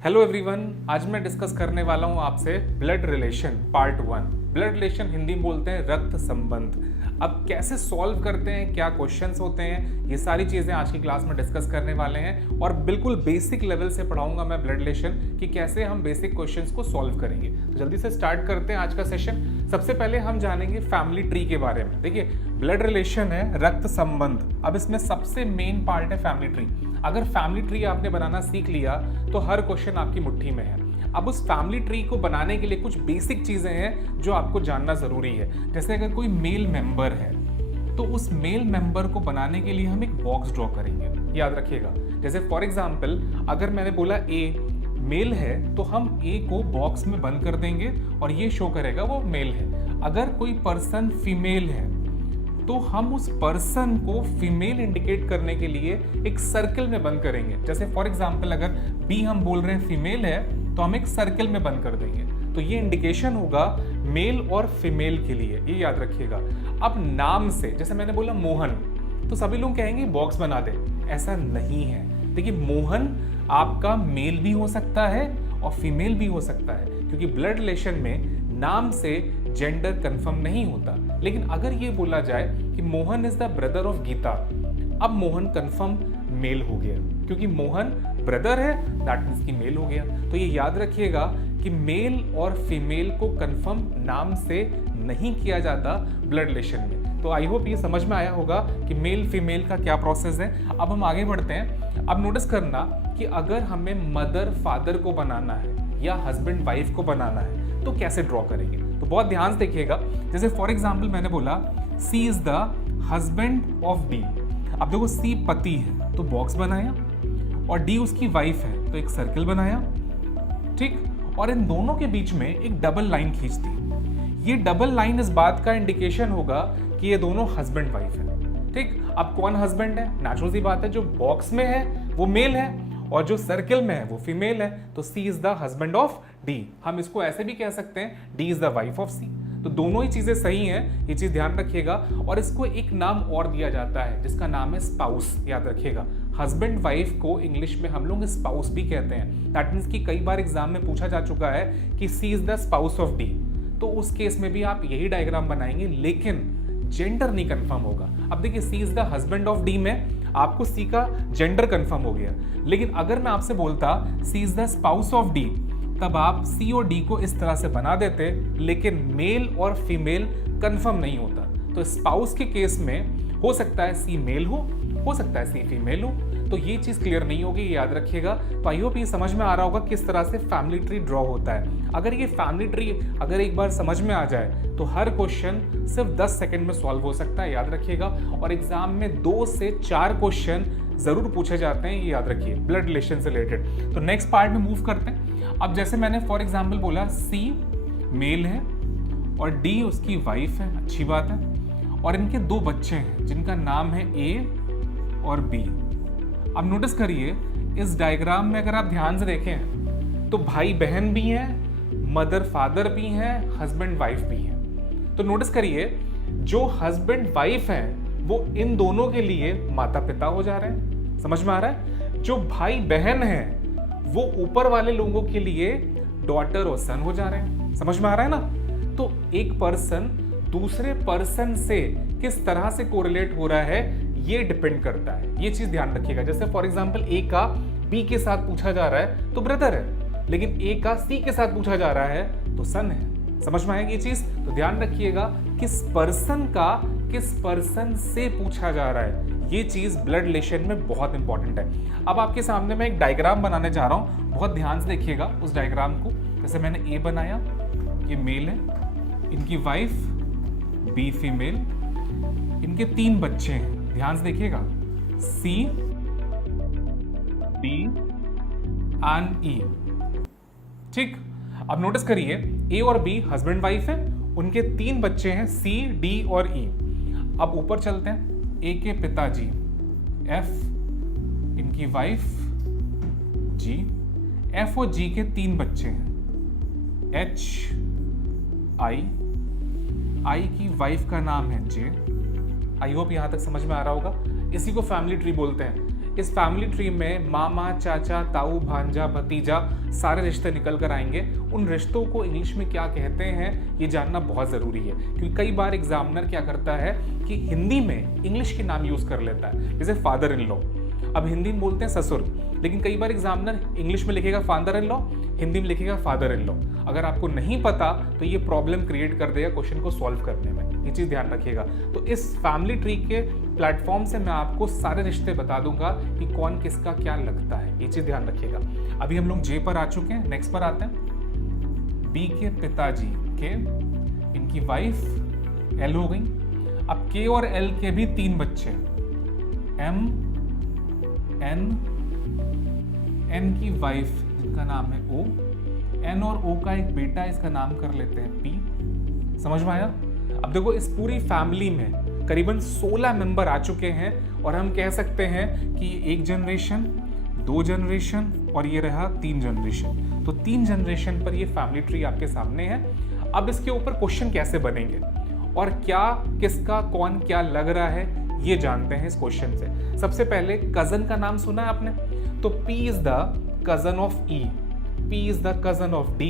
Hello everyone, आज मैं discuss करने वाला हूँ आपसे blood relation part 1। Blood relation Hindi में बोलते हैं रक्त संबंध। अब कैसे सॉल्व करते हैं, क्या क्वेश्चंस होते हैं, ये सारी चीज़ें आज की क्लास में डिस्कस करने वाले हैं और बिल्कुल बेसिक लेवल से पढ़ाऊंगा मैं ब्लड रिलेशन कि कैसे हम बेसिक क्वेश्चंस को सॉल्व करेंगे। तो जल्दी से स्टार्ट करते हैं आज का सेशन। सबसे पहले हम जानेंगे फैमिली ट्री के बारे में। देखिए, ब्लड रिलेशन है रक्त संबंध। अब इसमें सबसे मेन पार्ट है फैमिली ट्री। अगर फैमिली ट्री आपने बनाना सीख लिया तो हर क्वेश्चन आपकी मुट्ठी में है। अब उस फैमिली ट्री को बनाने के लिए कुछ बेसिक चीजें हैं जो आपको जानना जरूरी है। जैसे अगर कोई मेल मेंबर है तो उस मेल मेंबर को बनाने के लिए हम एक बॉक्स ड्रॉ करेंगे, याद रखिएगा। जैसे फॉर एग्जांपल अगर मैंने बोला ए मेल है तो हम ए को बॉक्स में बंद कर देंगे और ये शो करेगा वो मेल है। अगर कोई पर्सन फीमेल है तो हम उस पर्सन को फीमेल इंडिकेट करने के लिए एक सर्कल में बंद करेंगे। जैसे फॉर एग्जांपल अगर बी हम बोल रहे हैं फीमेल है तो हम एक सर्कल में बंद कर देंगे, तो ये इंडिकेशन होगा मेल और फीमेल के लिए, ये याद रखिएगा। अब नाम से, जैसे मैंने बोला मोहन, तो सभी लोग कहेंगे बॉक्स बना दे, ऐसा नहीं है। देखिए, मोहन आपका मेल भी हो सकता है और फीमेल भी हो सकता है, क्योंकि ब्लड रिलेशन में नाम से जेंडर कंफर्म नहीं होता। लेकिन अगर ये बोला जाए कि Mohan is the brother of Gita, अब मोहन कंफर्म मेल हो गया, क्योंकि मोहन ब्रदर है, दैट मींस कि मेल हो गया। तो ये याद रखिएगा कि मेल और फीमेल को कंफर्म नाम से नहीं किया जाता ब्लड रिलेशन में। तो आई होप ये समझ में आया होगा कि मेल फीमेल का क्या प्रोसेस है। अब हम आगे बढ़ते हैं। अब नोटिस करना कि अगर हमें मदर फादर को बनाना है या हस्बैंड वाइफ को बनाना है तो कैसे ड्रॉ करेंगे, तो बहुत ध्यान से देखिएगा। जैसे फॉर एग्जांपल मैंने बोला C is the husband of D. अब देखो, सी पति है तो बॉक्स बनाया और डी उसकी वाइफ है तो एक सर्कल बनाया, ठीक। और इन दोनों के बीच में एक डबल लाइन खींच दी। ये डबल लाइन इस बात का इंडिकेशन होगा कि ये दोनों हस्बैंड वाइफ है, ठीक। अब कौन हस्बैंड है? नेचुरल सी बात है, जो बॉक्स में है वो मेल है और जो सर्कल में है वो फीमेल है, तो C is the husband of D. हम इसको ऐसे भी कह सकते हैं D is the wife of C. तो दोनों ही चीजें सही हैं, ये चीज ध्यान रखिएगा। और इसको एक नाम और दिया जाता है जिसका नाम है स्पाउस, याद रखिएगा। हस्बैंड वाइफ को इंग्लिश में हम लोग स्पाउस भी कहते हैं। दैट मीन्स कि कई बार एग्जाम में पूछा जा चुका है कि C is the spouse of D, तो उस केस में भी आप यही डायग्राम बनाएंगे, लेकिन जेंडर नहीं कंफर्म होगा। अब देखिए, C is the husband of D में आपको सी का जेंडर कंफर्म हो गया, लेकिन अगर मैं आपसे बोलता C is the spouse of D, तब आप सी और डी को इस तरह से बना देते, लेकिन मेल और फीमेल कंफर्म नहीं होता। तो स्पाउस के केस में हो सकता है सी मेल हो सकता है सी फीमेल हो, तो ये चीज क्लियर नहीं होगी, याद रखिएगा। तो आई होप ये समझ में आ रहा होगा किस तरह से फैमिली ट्री ड्रॉ होता है। अगर ये फैमिली ट्री अगर एक बार समझ में आ जाए तो हर क्वेश्चन सिर्फ 10 सेकंड में सॉल्व हो सकता है, याद रखिएगा। और एग्जाम में 2 से 4 क्वेश्चन जरूर पूछे जाते हैं, ये याद रखिए, ब्लड रिलेशन से रिलेटेड। तो नेक्स्ट पार्ट में मूव करते हैं। अब जैसे मैंने फॉर एग्जाम्पल बोला सी मेल है और डी उसकी वाइफ है, अच्छी बात है, और इनके 2 बच्चे हैं जिनका नाम है ए और बी। अब नोटिस करिए, इस डायग्राम में अगर आप ध्यान से देखें तो भाई बहन भी हैं, मदर फादर भी हैं, हस्बैंड वाइफ भी हैं। तो नोटिस करिए, जो हस्बैंड वाइफ हैं वो इन दोनों के लिए माता पिता हो जा रहे हैं, समझ में आ रहा है। जो भाई बहन हैं वो ऊपर वाले लोगों के लिए डॉटर और सन हो जा रहे हैं, समझ में आ रहा है ना। तो एक पर्सन दूसरे पर्सन से किस तरह से कोरिलेट हो रहा है ये डिपेंड करता है, ये चीज ध्यान रखिएगा। जैसे फॉर एग्जांपल ए का बी के साथ पूछा जा रहा है तो ब्रदर है, लेकिन ए का सी के साथ पूछा जा रहा है तो सन है, समझ में आएगी ये चीज। तो ध्यान रखिएगा किस पर्सन का किस पर्सन से पूछा जा रहा है, ये चीज ब्लड रिलेशन में बहुत इंपॉर्टेंट है। अब आपके सामने मैं एक डायग्राम बनाने जा रहा हूं, बहुत ध्यान से देखिएगा उस डायग्राम को। जैसे मैंने ए बनाया, ये मेल है, इनकी वाइफ बी फीमेल, इनके 3 बच्चे हैं, ध्यान से देखिएगा, सी डी एंड ई, ठीक। अब नोटिस करिए, ए और बी हस्बैंड वाइफ है, उनके 3 बच्चे हैं सी डी और ई। अब ऊपर चलते हैं, ए के पिताजी एफ, इनकी वाइफ जी, एफ और जी के 3 बच्चे हैं एच आई, आई की वाइफ का नाम है जे। आई होप यहां तक समझ में आ रहा होगा। इसी को फैमिली ट्री बोलते हैं। इस फैमिली ट्री में मामा, चाचा, ताऊ, भांजा, भतीजा सारे रिश्ते निकल कर आएंगे। उन रिश्तों को इंग्लिश में क्या कहते हैं ये जानना बहुत ज़रूरी है, क्योंकि कई बार एग्जामिनर क्या करता है कि हिंदी में इंग्लिश के नाम यूज़ कर लेता है, जैसे फादर इन लॉ। अब हिंदी में बोलते हैं ससुर, लेकिन कई बार एग्जामिनर इंग्लिश में लिखेगा फादर इन लॉ, हिंदी में लिखेगा फादर इन लॉ। अगर आपको नहीं पता तो ये प्रॉब्लम क्रिएट कर देगा क्वेश्चन को सॉल्व करने में, ये चीज़ ध्यान रखिएगा। तो इस फैमिली ट्री के प्लेटफॉर्म से मैं आपको सारे रिश्ते बता दूंगा कि कौन किसका क्या लगता है, ये चीज़ ध्यान रखिएगा। अभी हम लोग जे पर आ चुके हैं, नेक्स्ट पर आते हैं। बी के पिताजी के, इनकी वाइफ एल हो गई। अब के और एल के भी 3 बच्चे, एम, एन की वाइफ जिनका नाम है ओ, एन और ओ का एक बेटा, इसका नाम कर लेते हैं पी। समझ में आया? अब देखो इस पूरी फैमिली में करीबन 16 मेंबर आ चुके हैं और हम कह सकते हैं कि 1 जनरेशन, 2 जनरेशन और ये रहा 3 जनरेशन। तो 3 जनरेशन पर ये फैमिली ट्री आपके सामने है। अब इसके ऊपर क्वेश्चन कैसे बनेंगे और क्या किसका कौन क्या लग रहा है ये जानते हैं इस क्वेश्चन से। सबसे पहले कजन का नाम सुना है आपने, तो P is the cousin of E, P is the cousin of D,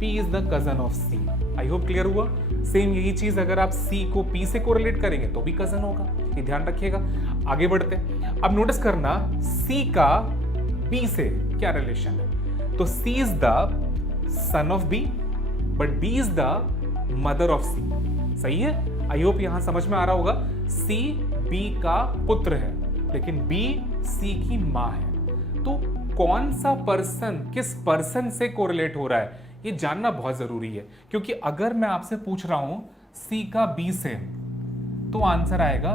P is the cousin of C। I hope clear हुआ। सेम यही चीज अगर आप C को P से कोरिलेट करेंगे तो भी कजन होगा, ये ध्यान रखिएगा। आगे बढ़ते हैं। अब नोटिस करना C का B से क्या रिलेशन है, तो C is the son of B but B is the mother of C। सही है? आई होप यहां समझ में आ रहा होगा। C B का पुत्र है लेकिन B C की मां है। तो कौन सा पर्सन किस पर्सन से कोरिलेट हो रहा है ये जानना बहुत जरूरी है, क्योंकि अगर मैं आपसे पूछ रहा हूं C का B से तो आंसर आएगा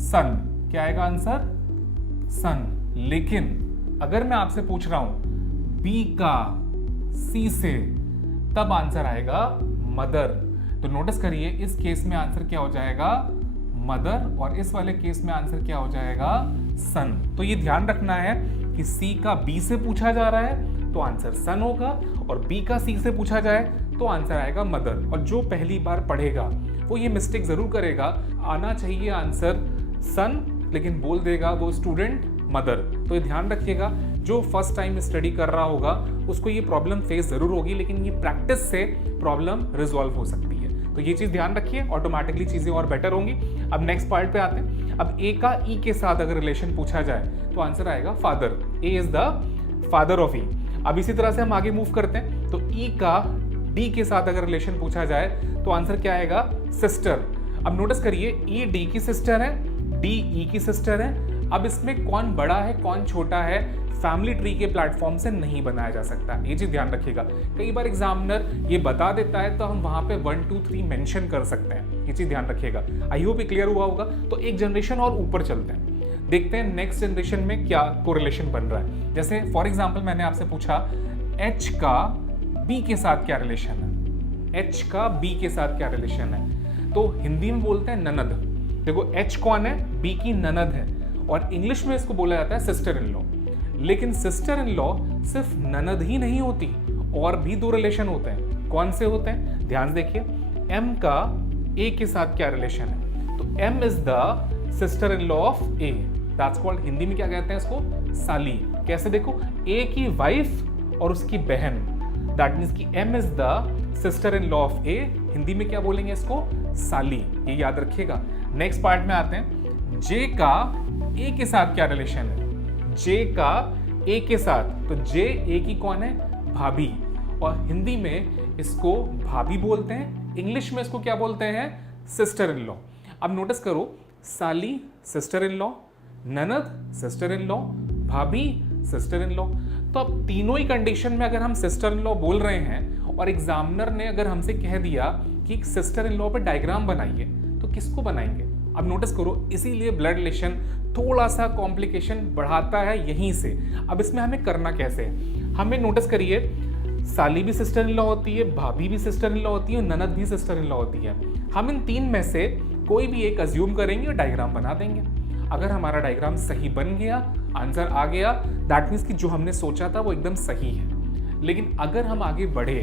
सन। क्या आएगा आंसर? सन। लेकिन अगर मैं आपसे पूछ रहा हूं B का C से तब आंसर आएगा मदर। तो नोटिस करिए इस केस में आंसर क्या हो जाएगा? मदर, और इस वाले केस में आंसर क्या हो जाएगा? सन। तो ये ध्यान रखना है कि C का B से पूछा जा रहा है तो आंसर सन होगा, और B का C से पूछा जाए तो आंसर आएगा मदर। और जो पहली बार पढ़ेगा वो ये मिस्टेक जरूर करेगा, आना चाहिए आंसर सन लेकिन बोल देगा वो स्टूडेंट मदर। तो ये ध्यान रखिएगा, जो फर्स्ट टाइम स्टडी कर रहा होगा उसको ये प्रॉब्लम फेस जरूर होगी, लेकिन ये प्रैक्टिस से प्रॉब्लम रिजॉल्व हो सकती है। तो ये चीज ध्यान रखिए, ऑटोमेटिकली चीजें और बेटर होंगी। अब नेक्स्ट पार्ट पे आते हैं। अब ए का ई के साथ अगर रिलेशन पूछा जाए तो आंसर आएगा father. A is the father of E. अब इसी तरह से हम आगे मूव करते हैं, तो ई का डी के साथ अगर रिलेशन पूछा जाए तो आंसर क्या आएगा? सिस्टर। अब नोटिस करिए ई डी की सिस्टर है, डी ई की सिस्टर है। अब इसमें कौन बड़ा है कौन छोटा है फैमिली ट्री के प्लेटफॉर्म से नहीं बनाया जा सकता, ये चीज ध्यान रखिएगा। कई बार एग्जामिनर ये बता देता है तो हम वहां पे 1 2 3 मेंशन कर सकते हैं, ये चीज ध्यान रखिएगा। आई होप ये क्लियर हुआ होगा। तो एक जनरेशन और ऊपर चलते हैं, देखते हैं नेक्स्ट जनरेशन में क्या कोरिलेशन बन रहा है। जैसे फॉर एग्जाम्पल मैंने आपसे पूछा एच का बी के साथ क्या रिलेशन है, एच का बी के साथ क्या रिलेशन है, तो हिंदी में बोलते हैं ननद। देखो एच कौन है? बी की ननद है, और इंग्लिश में इसको बोला जाता है सिस्टर इन लॉ। लेकिन सिस्टर इन लॉ सिर्फ ननद ही नहीं होती, और भी 2 रिलेशन होते हैं। कौन से होते हैं? ध्यान देखिए, एम का ए के साथ क्या रिलेशन है, तो M is the sister in law of A, that's called, Hindi में क्या कहते हैं इसको? साली। कैसे? देखो ए की वाइफ और उसकी बहन, दैट मीन्स कि M is the sister in law of A, Hindi में क्या बोलेंगे इसको? साली। ये याद रखिएगा। नेक्स्ट पार्ट में आते हैं, जे का ए के साथ क्या रिलेशन है, जे का ए के साथ, तो जे ए की कौन है? भाभी, और हिंदी में इसको भाभी बोलते हैं, इंग्लिश में इसको क्या बोलते हैं? Sister in law. अब नोटिस करो, साली सिस्टर इन लॉ, ननद सिस्टर इन लॉ, भाभी सिस्टर इन लॉ। तो अब तीनों ही कंडीशन में अगर हम सिस्टर इन लॉ बोल रहे हैं और एग्जामिनर ने अगर हमसे कह दिया कि सिस्टर इन लॉ पे डायग्राम बनाइए, तो किसको बनाएंगे? अब नोटिस करो, इसीलिए ब्लड रिलेशन थोड़ा सा कॉम्प्लिकेशन बढ़ाता है यहीं से। अब इसमें हमें करना कैसे है? हमें नोटिस करिए, साली भी सिस्टर इन लॉ होती है, भाभी भी सिस्टर इन लॉ होती है, ननद भी सिस्टर इन लॉ होती है। हम इन 3 में से कोई भी एक अज्यूम करेंगे और डायग्राम बना देंगे। अगर हमारा डायग्राम सही बन गया, आंसर आ गया, दैट मीन्स कि जो हमने सोचा था वो एकदम सही है। लेकिन अगर हम आगे बढ़े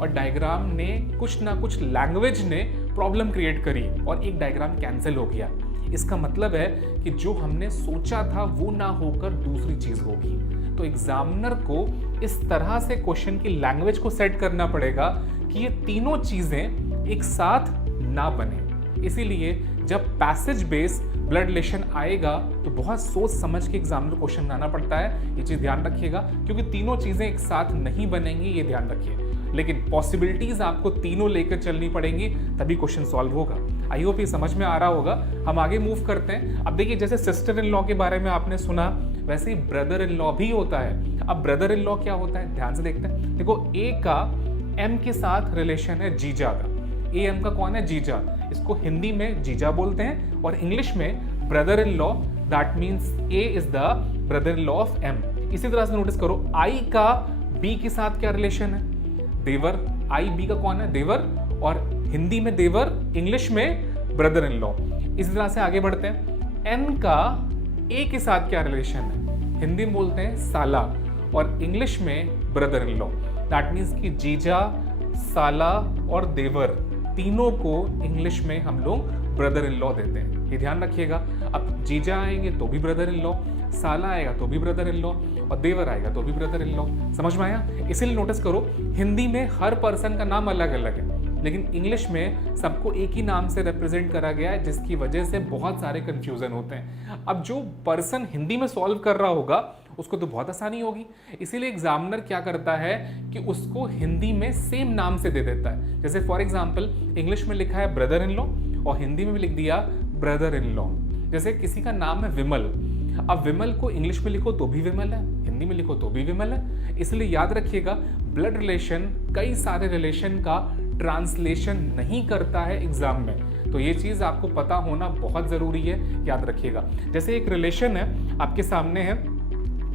और डायग्राम ने कुछ ना कुछ लैंग्वेज ने प्रॉब्लम क्रिएट करी और एक डायग्राम कैंसिल हो गया, इसका मतलब है कि जो हमने सोचा था वो ना होकर दूसरी चीज होगी। तो एग्जामिनर को इस तरह से क्वेश्चन की लैंग्वेज को सेट करना पड़ेगा कि ये तीनों चीजें एक साथ ना बने। इसीलिए जब पैसेज बेस ब्लड रिलेशन आएगा तो बहुत सोच समझ के एग्जामिनर क्वेश्चन बनाना पड़ता है। ये चीज ध्यान रखिएगा, क्योंकि तीनों चीजें एक साथ नहीं बनेंगी, ये ध्यान रखिए। लेकिन पॉसिबिलिटीज आपको तीनों लेकर चलनी पड़ेंगी, तभी क्वेश्चन सॉल्व होगा। आई होप ये समझ में आ रहा होगा। हम आगे मूव करते हैं। अब देखिए, जैसे सिस्टर इन लॉ के बारे में आपने सुना, वैसे ही ब्रदर इन लॉ भी होता है। अब ब्रदर इन लॉ क्या होता है, ध्यान से देखते हैं। देखो, ए का एम के साथ रिलेशन है जीजा का। ए एम का कौन है, जीजा। इसको हिंदी में जीजा बोलते हैं और इंग्लिश में brother in law. That means A is the brother in law of M. इसी तरह से नोटिस करो, आई का बी के साथ क्या रिलेशन है, देवर। आई बी का कौन है, देवर, और हिंदी में देवर, इंग्लिश में ब्रदर इन लॉ। इसी तरह से आगे बढ़ते हैं। एन का ए के साथ क्या रिलेशन है, हिंदी में बोलते हैं साला और इंग्लिश में brother in law. That means कि जीजा, साला और देवर तीनों को इंग्लिश में हम लोग ब्रदर इन लॉ देते हैं। ये ध्यान रखिएगा। अब जीजा आएंगे तो भी ब्रदर इन लॉ, साला आएगा तो भी ब्रदर इन लॉ, और देवर आएगा तो भी ब्रदर इन लॉ। समझ में आया? इसीलिए नोटिस करो, हिंदी में हर पर्सन का नाम अलग अलग है, लेकिन इंग्लिश में सबको एक ही नाम से रिप्रेजेंट करा गया है, जिसकी वजह से बहुत सारे कंफ्यूजन होते हैं। अब जो पर्सन हिंदी में सॉल्व कर रहा होगा उसको तो बहुत आसानी होगी। इसीलिए एग्जामिनर क्या करता है कि उसको हिंदी में सेम नाम से दे देता है। जैसे फॉर एग्जाम्पल, इंग्लिश में लिखा है ब्रदर इन लॉ और हिंदी में भी लिख दिया ब्रदर इन लॉ। जैसे किसी का नाम है विमल, अब विमल को इंग्लिश में लिखो तो भी विमल है, हिंदी में लिखो तो भी विमल है। इसलिए याद रखिएगा, ब्लड रिलेशन कई सारे रिलेशन का ट्रांसलेशन नहीं करता है एग्जाम में। तो ये चीज आपको पता होना बहुत जरूरी है, याद रखिएगा। जैसे एक रिलेशन है आपके सामने है,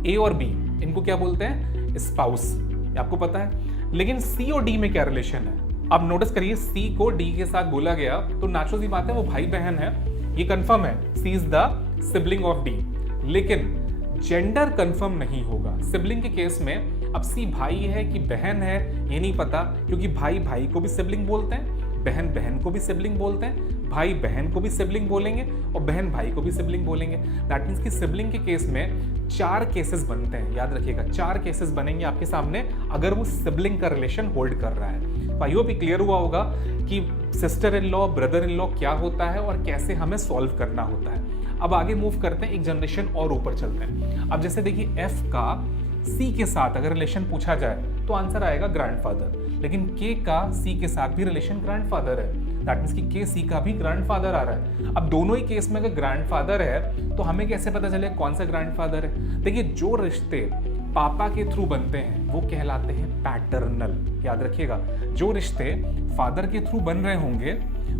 ए और बी, इनको क्या बोलते हैं, स्पाउस, आपको पता है। लेकिन सी और डी में क्या रिलेशन है, अब नोटिस करिए, सी को डी के साथ बोला गया तो नेचुरल सी बात है वो भाई बहन है, ये कंफर्म है, C is the sibling of D. लेकिन जेंडर कंफर्म नहीं होगा सिबलिंग के केस में। अब सी भाई है कि बहन है ये नहीं पता, क्योंकि भाई भाई को भी सिबलिंग बोलते हैं, बहन बहन को भी सिबलिंग बोलते हैं, भाई बहन को भी सिबलिंग बोलेंगे और बहन भाई को भी सिबलिंग बोलेंगे। दैट मीन्स कि सिबलिंग के केस में 4 केसेस बनते हैं, याद रखिएगा 4 केसेस बनेंगे आपके सामने अगर वो सिबलिंग का रिलेशन होल्ड कर रहा है। तो आई होप क्लियर हुआ होगा कि sister in law, brother in law क्या होता है और कैसे हमें सॉल्व करना होता है। अब आगे मूव करते हैं, एक जनरेशन और ऊपर चलते हैं। अब जैसे देखिए, एफ का सी के साथ अगर रिलेशन पूछा जाए तो आंसर आएगा ग्रैंडफादर, लेकिन के का सी के साथ भी रिलेशन ग्रैंडफादर है। दैट मीन्स कि के सी का भी ग्रैंडफादर आ रहा है। अब दोनों ही केस में अगर ग्रैंडफादर है तो हमें कैसे पता चले कौन सा ग्रैंडफादर है। देखिए, जो रिश्ते पापा के थ्रू बनते हैं वो कहलाते हैं पैटर्नल, याद रखिएगा। जो रिश्ते फादर के थ्रू बन रहे होंगे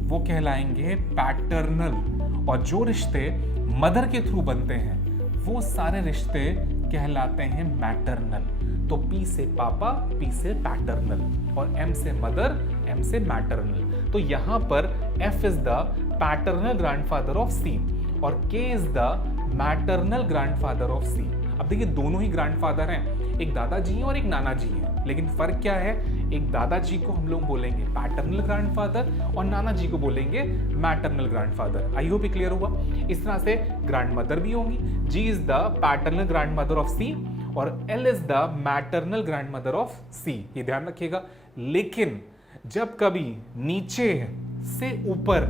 वो कहलाएंगे पैटर्नल, और जो रिश्ते मदर के थ्रू बनते हैं वो सारे रिश्ते कहलाते हैं मैटरनल। तो पी से पापा, पी से पैटर्नल, और एम से मदर, एम से मैटरनल। तो यहाँ पर F is the paternal grandfather of C और K is the maternal grandfather of C. अब देखिए, दोनों ही ग्रैंडफादर हैं, एक दादाजी हैं और एक नाना जी हैं, लेकिन फर्क क्या है, एक दादाजी को हम लोग बोलेंगे पैटर्नल ग्रैंडफादर और नाना जी को बोलेंगे maternal grandfather. I hope clear हुआ। इस तरह से ग्रैंडमदर भी होंगी, G is the paternal grandmother of C और L is the maternal grandmother of C, ये ध्यान रखिएगा। लेकिन जब कभी नीचे से ऊपर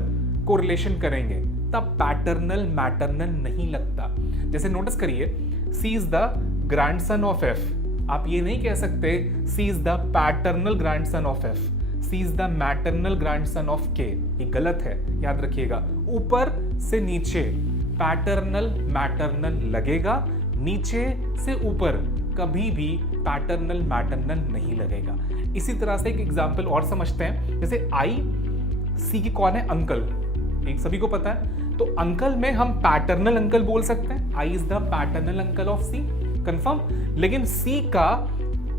को रिलेशन करेंगे तब पैटर्नल मैटरनल नहीं लगता। जैसे नोटिस करिए, C is the grandson of F, आप ये नहीं कह सकते C is the paternal grandson of F, C is the maternal grandson of K, ये गलत है, याद रखिएगा। ऊपर से नीचे पैटर्नल मैटरनल लगेगा, नीचे से ऊपर कभी भी पैटर्नल मैटरनल नहीं लगेगा। इसी तरह से एक एग्जाम्पल और समझते हैं। जैसे आई, सी की कौन है, अंकल, एक सभी को पता है। तो अंकल में हम पैटर्नल अंकल बोल सकते हैं, I is the paternal uncle of C, confirm. लेकिन सी का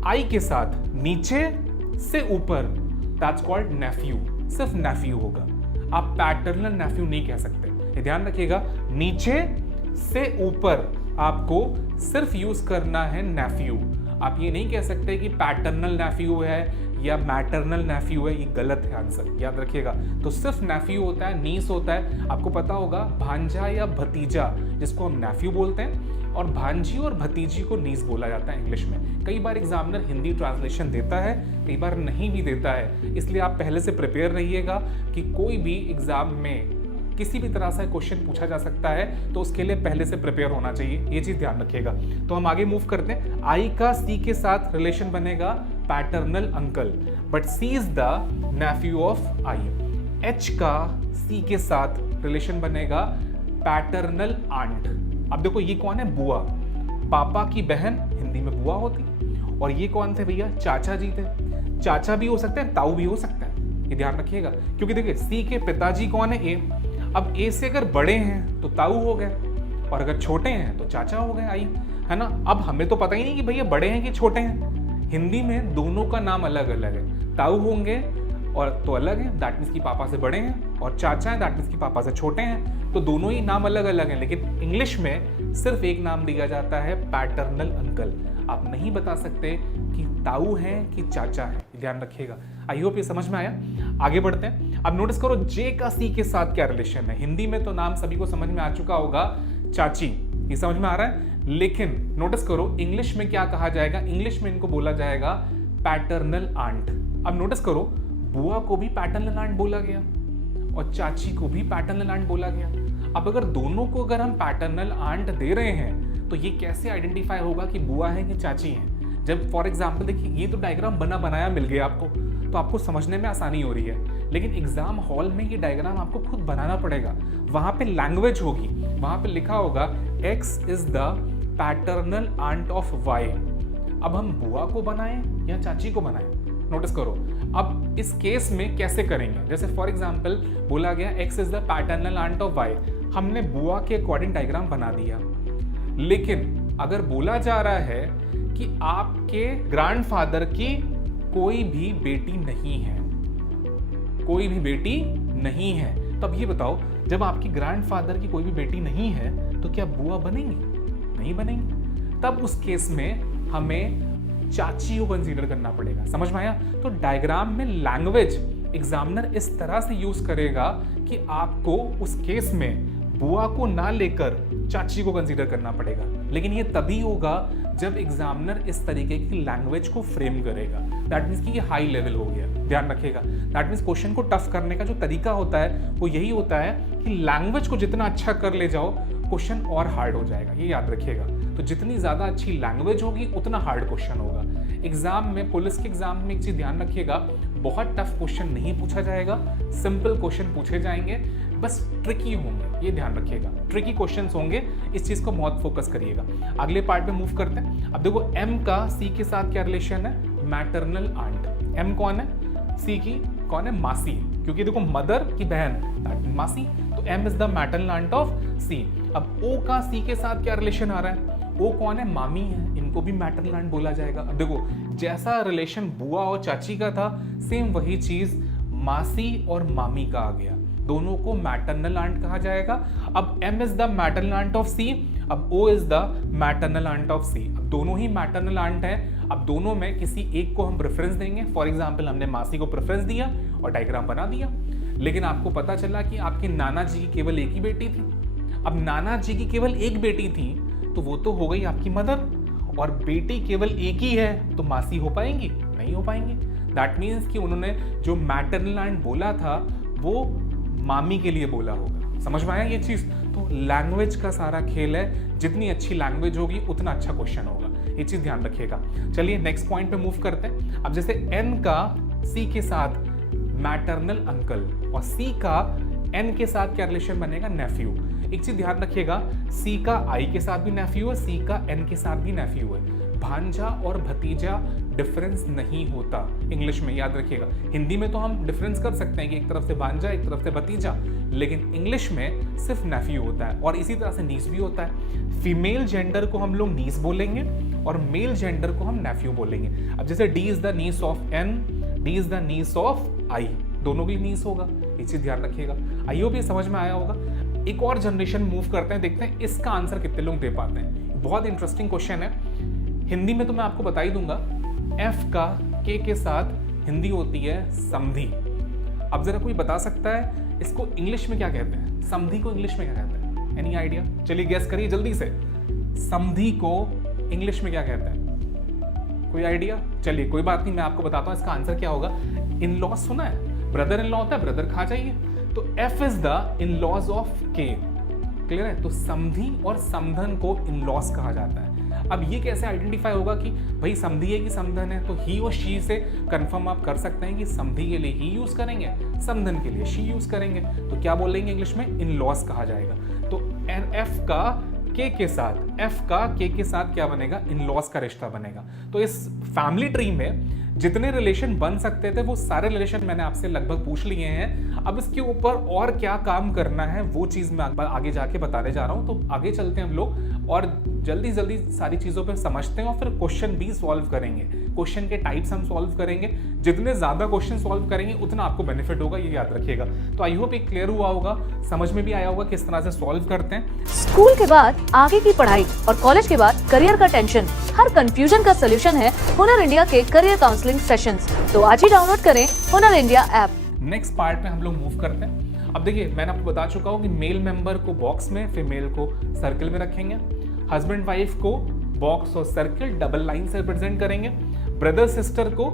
आई के साथ नीचे से ऊपर, दैट्स कॉल्ड नेफ्यू, सिर्फ नेफ्यू होगा, आप पैटर्नल नेफ्यू नहीं कह सकते, ये ध्यान रखिएगा। नीचे से ऊपर आपको सिर्फ यूज करना है नेफ्यू, आप ये नहीं कह सकते कि पैटर्नल नेफ्यू है या मैटरनल नेफ्यू है, ये गलत है आंसर, याद रखिएगा। तो सिर्फ नेफ्यू होता है, नीस होता है। आपको पता होगा भांजा या भतीजा जिसको हम नेफ्यू बोलते हैं, और भांजी और भतीजी को नीस बोला जाता है इंग्लिश में। कई बार एग्जामिनर हिंदी ट्रांसलेशन देता है, कई बार नहीं भी देता है, इसलिए आप पहले से प्रिपेयर रहिएगा कि कोई भी एग्जाम में किसी भी तरह से क्वेश्चन पूछा जा सकता है, तो उसके लिए पहले से प्रिपेयर होना चाहिए, ये चीज ध्यान रखिएगा। तो हम आगे मूव करते हैं। आई का सी के साथ रिलेशन बनेगा paternal uncle, but C is the nephew of I. H का सी के साथ रिलेशन बनेगा पैटर्नल आंट। अब देखो ये कौन है, बुआ, पापा की बहन हिंदी में बुआ होती, और ये कौन थे भैया, चाचा जी थे। चाचा भी हो सकते हैं, ताऊ भी हो सकता है, ये ध्यान रखिएगा। क्योंकि देखिए सी के पिताजी कौन है, ए। अब ए से अगर बड़े हैं तो ताऊ हो गए, और अगर छोटे हैं तो चाचा हो गए, आई, है ना। अब हमें तो पता ही नहीं कि भैया बड़े हैं कि छोटे हैं, हिंदी में दोनों का नाम अलग अलग है। ताऊ होंगे और तो अलग है, दैट मीन्स कि पापा से बड़े हैं, और चाचा है दैट मीन्स कि पापा से छोटे हैं, तो दोनों ही नाम अलग अलग हैं। लेकिन इंग्लिश में सिर्फ एक नाम दिया जाता है, पैटर्नल अंकल। आप नहीं बता सकते कि ताऊ है कि चाचा है, ध्यान रखिएगा। आई होप ये समझ में आया। आगे बढ़ते हैं। अब नोटिस करो जे का सी के साथ क्या रिलेशन है। हिंदी में तो नाम सभी को समझ में आ चुका होगा, चाची, ये समझ में आ रहा है। लेकिन नोटिस करो इंग्लिश में क्या कहा जाएगा, इंग्लिश में इनको बोला जाएगा पैटर्नल आंट। अब नोटिस करो बुआ को भी पैटर्नल आंट बोला गया और चाची को भी पैटर्नल आंट बोला गया। अब अगर दोनों को अगर हम पैटर्नल आंट दे रहे हैं तो ये कैसे आइडेंटिफाई होगा कि बुआ है कि चाची है। जब फॉर एग्जाम्पल देखिए ये तो डायग्राम बना बनाया मिल गया आपको, तो आपको समझने में आसानी हो रही है, लेकिन एग्जाम हॉल में ये डायग्राम आपको खुद बनाना पड़ेगा। वहां पे लैंग्वेज होगी, वहां पे लिखा होगा x is the paternal aunt of y। अब हम बुआ को बनाएं या चाची को बनाएं, नोटिस करो। अब इस केस में कैसे करेंगे, जैसे फॉर एग्जाम्पल बोला गया x is the paternal aunt of y, हमने बुआ के अकॉर्डिंग डायग्राम बना दिया। लेकिन अगर बोला जा रहा है कि आपके ग्रैंडफादर की कोई भी बेटी नहीं है, कोई भी बेटी नहीं है, तब ये बताओ जब आपकी ग्रैंडफादर की कोई भी बेटी नहीं है तो क्या बुआ बनेंगी, नहीं बनेंगी। तब उस केस में हमें चाची को कंसीडर करना पड़ेगा। समझ में आया। तो डायग्राम में लैंग्वेज एग्जामिनर इस तरह से यूज करेगा कि आपको उस केस में बुआ को ना लेकर चाची को कंसीडर करना पड़ेगा। लेकिन ये तभी होगा जब एग्जामिनर इस तरीके की लैंग्वेज को फ्रेम करेगा। दैट मीन्स कि ये हाई लेवल हो गया, ध्यान रखिएगा। दैट मीन्स क्वेश्चन को टफ करने का जो तरीका होता है वो यही होता है कि लैंग्वेज को जितना अच्छा कर ले जाओ क्वेश्चन और हार्ड हो जाएगा, ये याद रखिएगा। तो जितनी ज़्यादा अच्छी लैंग्वेज होगी उतना हार्ड क्वेश्चन होगा। एग्जाम में, पुलिस के एग्जाम में एक चीज़ ध्यान रखिएगा, बहुत टफ क्वेश्चन नहीं पूछा जाएगा, सिंपल क्वेश्चन पूछे जाएंगे, बस ट्रिकी होंगे, ये ध्यान रखिएगा। ट्रिकी क्वेश्चंस होंगे, इस चीज़ को बहुत फोकस करिएगा। अगले पार्ट में मूव करते हैं। अब देखो एम का सी के साथ क्या रिलेशन है, मैटरनल आंट। एम कौन है, सी की कौन है, मासी, क्योंकि देखो मदर की बहन मासी, तो M is the maternal aunt of C. अब ओ का सी के साथ क्या रिलेशन आ रहा है, ओ कौन है, मामी है, इनको भी मैटरनल आंट बोला जाएगा। अब देखो जैसा रिलेशन बुआ और चाची का था, सेम वही चीज मासी और मामी का आ गया, दोनों को मैटरनल आंट कहा जाएगा। अब M is the maternal aunt of C, अब O is the maternal aunt of C। अब दोनों ही मैटरनल आंट हैं, अब दोनों में किसी एक को हम प्रेफरेंस देंगे। फॉर एग्जांपल हमने मासी को प्रेफरेंस दिया और डायग्राम बना दिया, लेकिन आपको पता चला कि आपके नाना जी की केवल एक ही बेटी थी। अब नाना जी की केवल एक बेटी थी तो वो तो हो गई आपकी मदर, और बेटी केवल एक ही है तो मासी हो पाएंगी, नहीं हो पाएंगी। दैट मीन्स कि उन्होंने जो मैटरनल आंट बोला था वो मामी के लिए बोला होगा। समझ में आया ये चीज। तो लैंग्वेज का सारा खेल है, जितनी अच्छी लैंग्वेज होगी उतना अच्छा क्वेश्चन होगा, ये चीज ध्यान रखिएगा। चलिए नेक्स्ट पॉइंट पे मूव करते हैं। अब जैसे एन का सी के साथ मैटरनल अंकल और सी का एन के साथ क्या रिलेशन बनेगा, नेफ्यू। एक चीज ध्यान रखिएगा, सी का आई के साथ भी नेफ्यू है, सी का एन के साथ भी नेफ्यू है। भांजा और भतीजा डिफरेंस नहीं होता इंग्लिश में, याद रखिएगा। हिंदी में तो हम डिफरेंस कर सकते हैं कि एक तरफ से भांजा एक तरफ से भतीजा, लेकिन इंग्लिश में सिर्फ नेफ्यू होता है। और इसी तरह से नीस भी होता है। फीमेल जेंडर को हम लोग नीस बोलेंगे और मेल जेंडर को हम नेफ्यू बोलेंगे। अब जैसे D is the niece of N, D is the niece of I, दोनों की नीस होगा, ये चीज ध्यान रखिएगा। आई होप ये समझ में आया होगा। एक और जनरेशन मूव करते हैं, देखते हैं इसका आंसर कितने लोग दे पाते हैं। बहुत इंटरेस्टिंग क्वेश्चन है। हिंदी में तो मैं आपको बता ही दूंगा, एफ का के साथ हिंदी होती है समधी। अब जरा कोई बता सकता है इसको इंग्लिश में क्या कहते हैं? समधी को इंग्लिश में क्या कहते हैं? Any idea? चलिए गैस करिए जल्दी से, समधी को इंग्लिश में क्या कहते हैं? कोई आइडिया? चलिए कोई बात नहीं, मैं आपको बताता हूं इसका आंसर क्या होगा। इन लॉज सुना है, ब्रदर इन लॉ होता है, ब्रदर खा जाइए, तो F is the in laws of K. Clear है? तो समधी और समधन को इन लॉज कहा जाता है। अब ये कैसे आइडेंटिफाई होगा कि भाई समधी है कि समधन है? तो ही और शी से कंफर्म आप कर सकते हैं कि समधी के लिए ही यूज करेंगे, समधन के लिए शी यूज करेंगे, तो क्या बोलेंगे इंग्लिश में? इन लॉज कहा जाएगा। तो एफ का के साथ, एफ का के साथ क्या बनेगा? इन लॉज का रिश्ता बनेगा। तो इस फैमिली ट्री में जितने रिलेशन बन सकते थे वो सारे रिलेशन मैंने आपसे लगभग पूछ लिए हैं। अब इसके ऊपर और क्या काम करना है वो चीज मैं आगे जाके बताने जा रहा हूं। तो आगे चलते हैं हम लोग और जल्दी जल्दी सारी चीजों पे समझते हैं और फिर क्वेश्चन भी सॉल्व करेंगे। क्वेश्चन के टाइप्स हम सॉल्व करेंगे, जितने ज्यादा क्वेश्चन सॉल्व करेंगे उतना आपको बेनिफिट होगा, ये याद रखिएगा। तो आई होप ये क्लियर हुआ होगा, समझ में भी आया होगा किस तरह से सॉल्व करते हैं। स्कूल के बाद आगे की पढ़ाई और कॉलेज के बाद करियर का टेंशन, हर कंफ्यूजन का सोल्यूशन है हुनर इंडिया के करियर काउंसलिंग सेशंस। तो आज ही डाउनलोड करें हुनर इंडिया ऐप। नेक्स्ट पार्ट में हम लोग मूव करते हैं। अब देखिए मैंने आपको बता चुका हूँ कि मेल मेंबर को बॉक्स में, फीमेल को सर्कल में रखेंगे, हस्बैंड वाइफ को बॉक्स और सर्कल डबल लाइन से रिप्रेजेंट करेंगे, ब्रदर सिस्टर को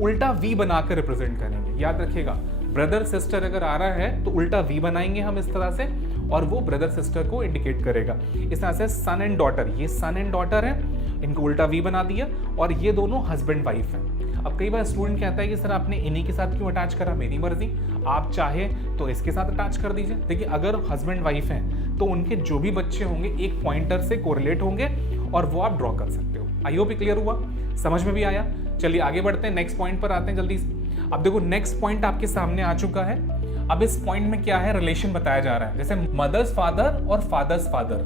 उल्टा वी बनाकर रिप्रेजेंट करेंगे। याद रखिएगा, ब्रदर सिस्टर अगर आ रहा है तो उल्टा वी बनाएंगे हम इस तरह से, और वो ब्रदर सिस्टर को इंडिकेट करेगा। इस तरह से सन एंड डॉटर, ये सन एंड डॉटर है, इनको उल्टा वी बना दिया, और ये दोनों हस्बैंड वाइफ हैं। अब कई बार स्टूडेंट कहता है कि सर आपने इन्हीं के साथ क्यों अटैच करा? मेरी मर्जी, आप चाहे तो इसके साथ अटैच कर दीजिए। देखिए अगर हस्बैंड वाइफ हैं तो उनके जो भी बच्चे होंगे एक पॉइंटर से कोरिलेट होंगे और वो आप ड्रॉ कर सकते हो। आई होप क्लियर हुआ, समझ में भी आया। चलिए आगे बढ़ते हैं, नेक्स्ट पॉइंट पर आते हैं जल्दी से। अब देखो नेक्स्ट पॉइंट आपके सामने आ चुका है। अब इस पॉइंट में क्या है? रिलेशन बताया जा रहा है, जैसे मदर्स फादर और फादर्स फादर,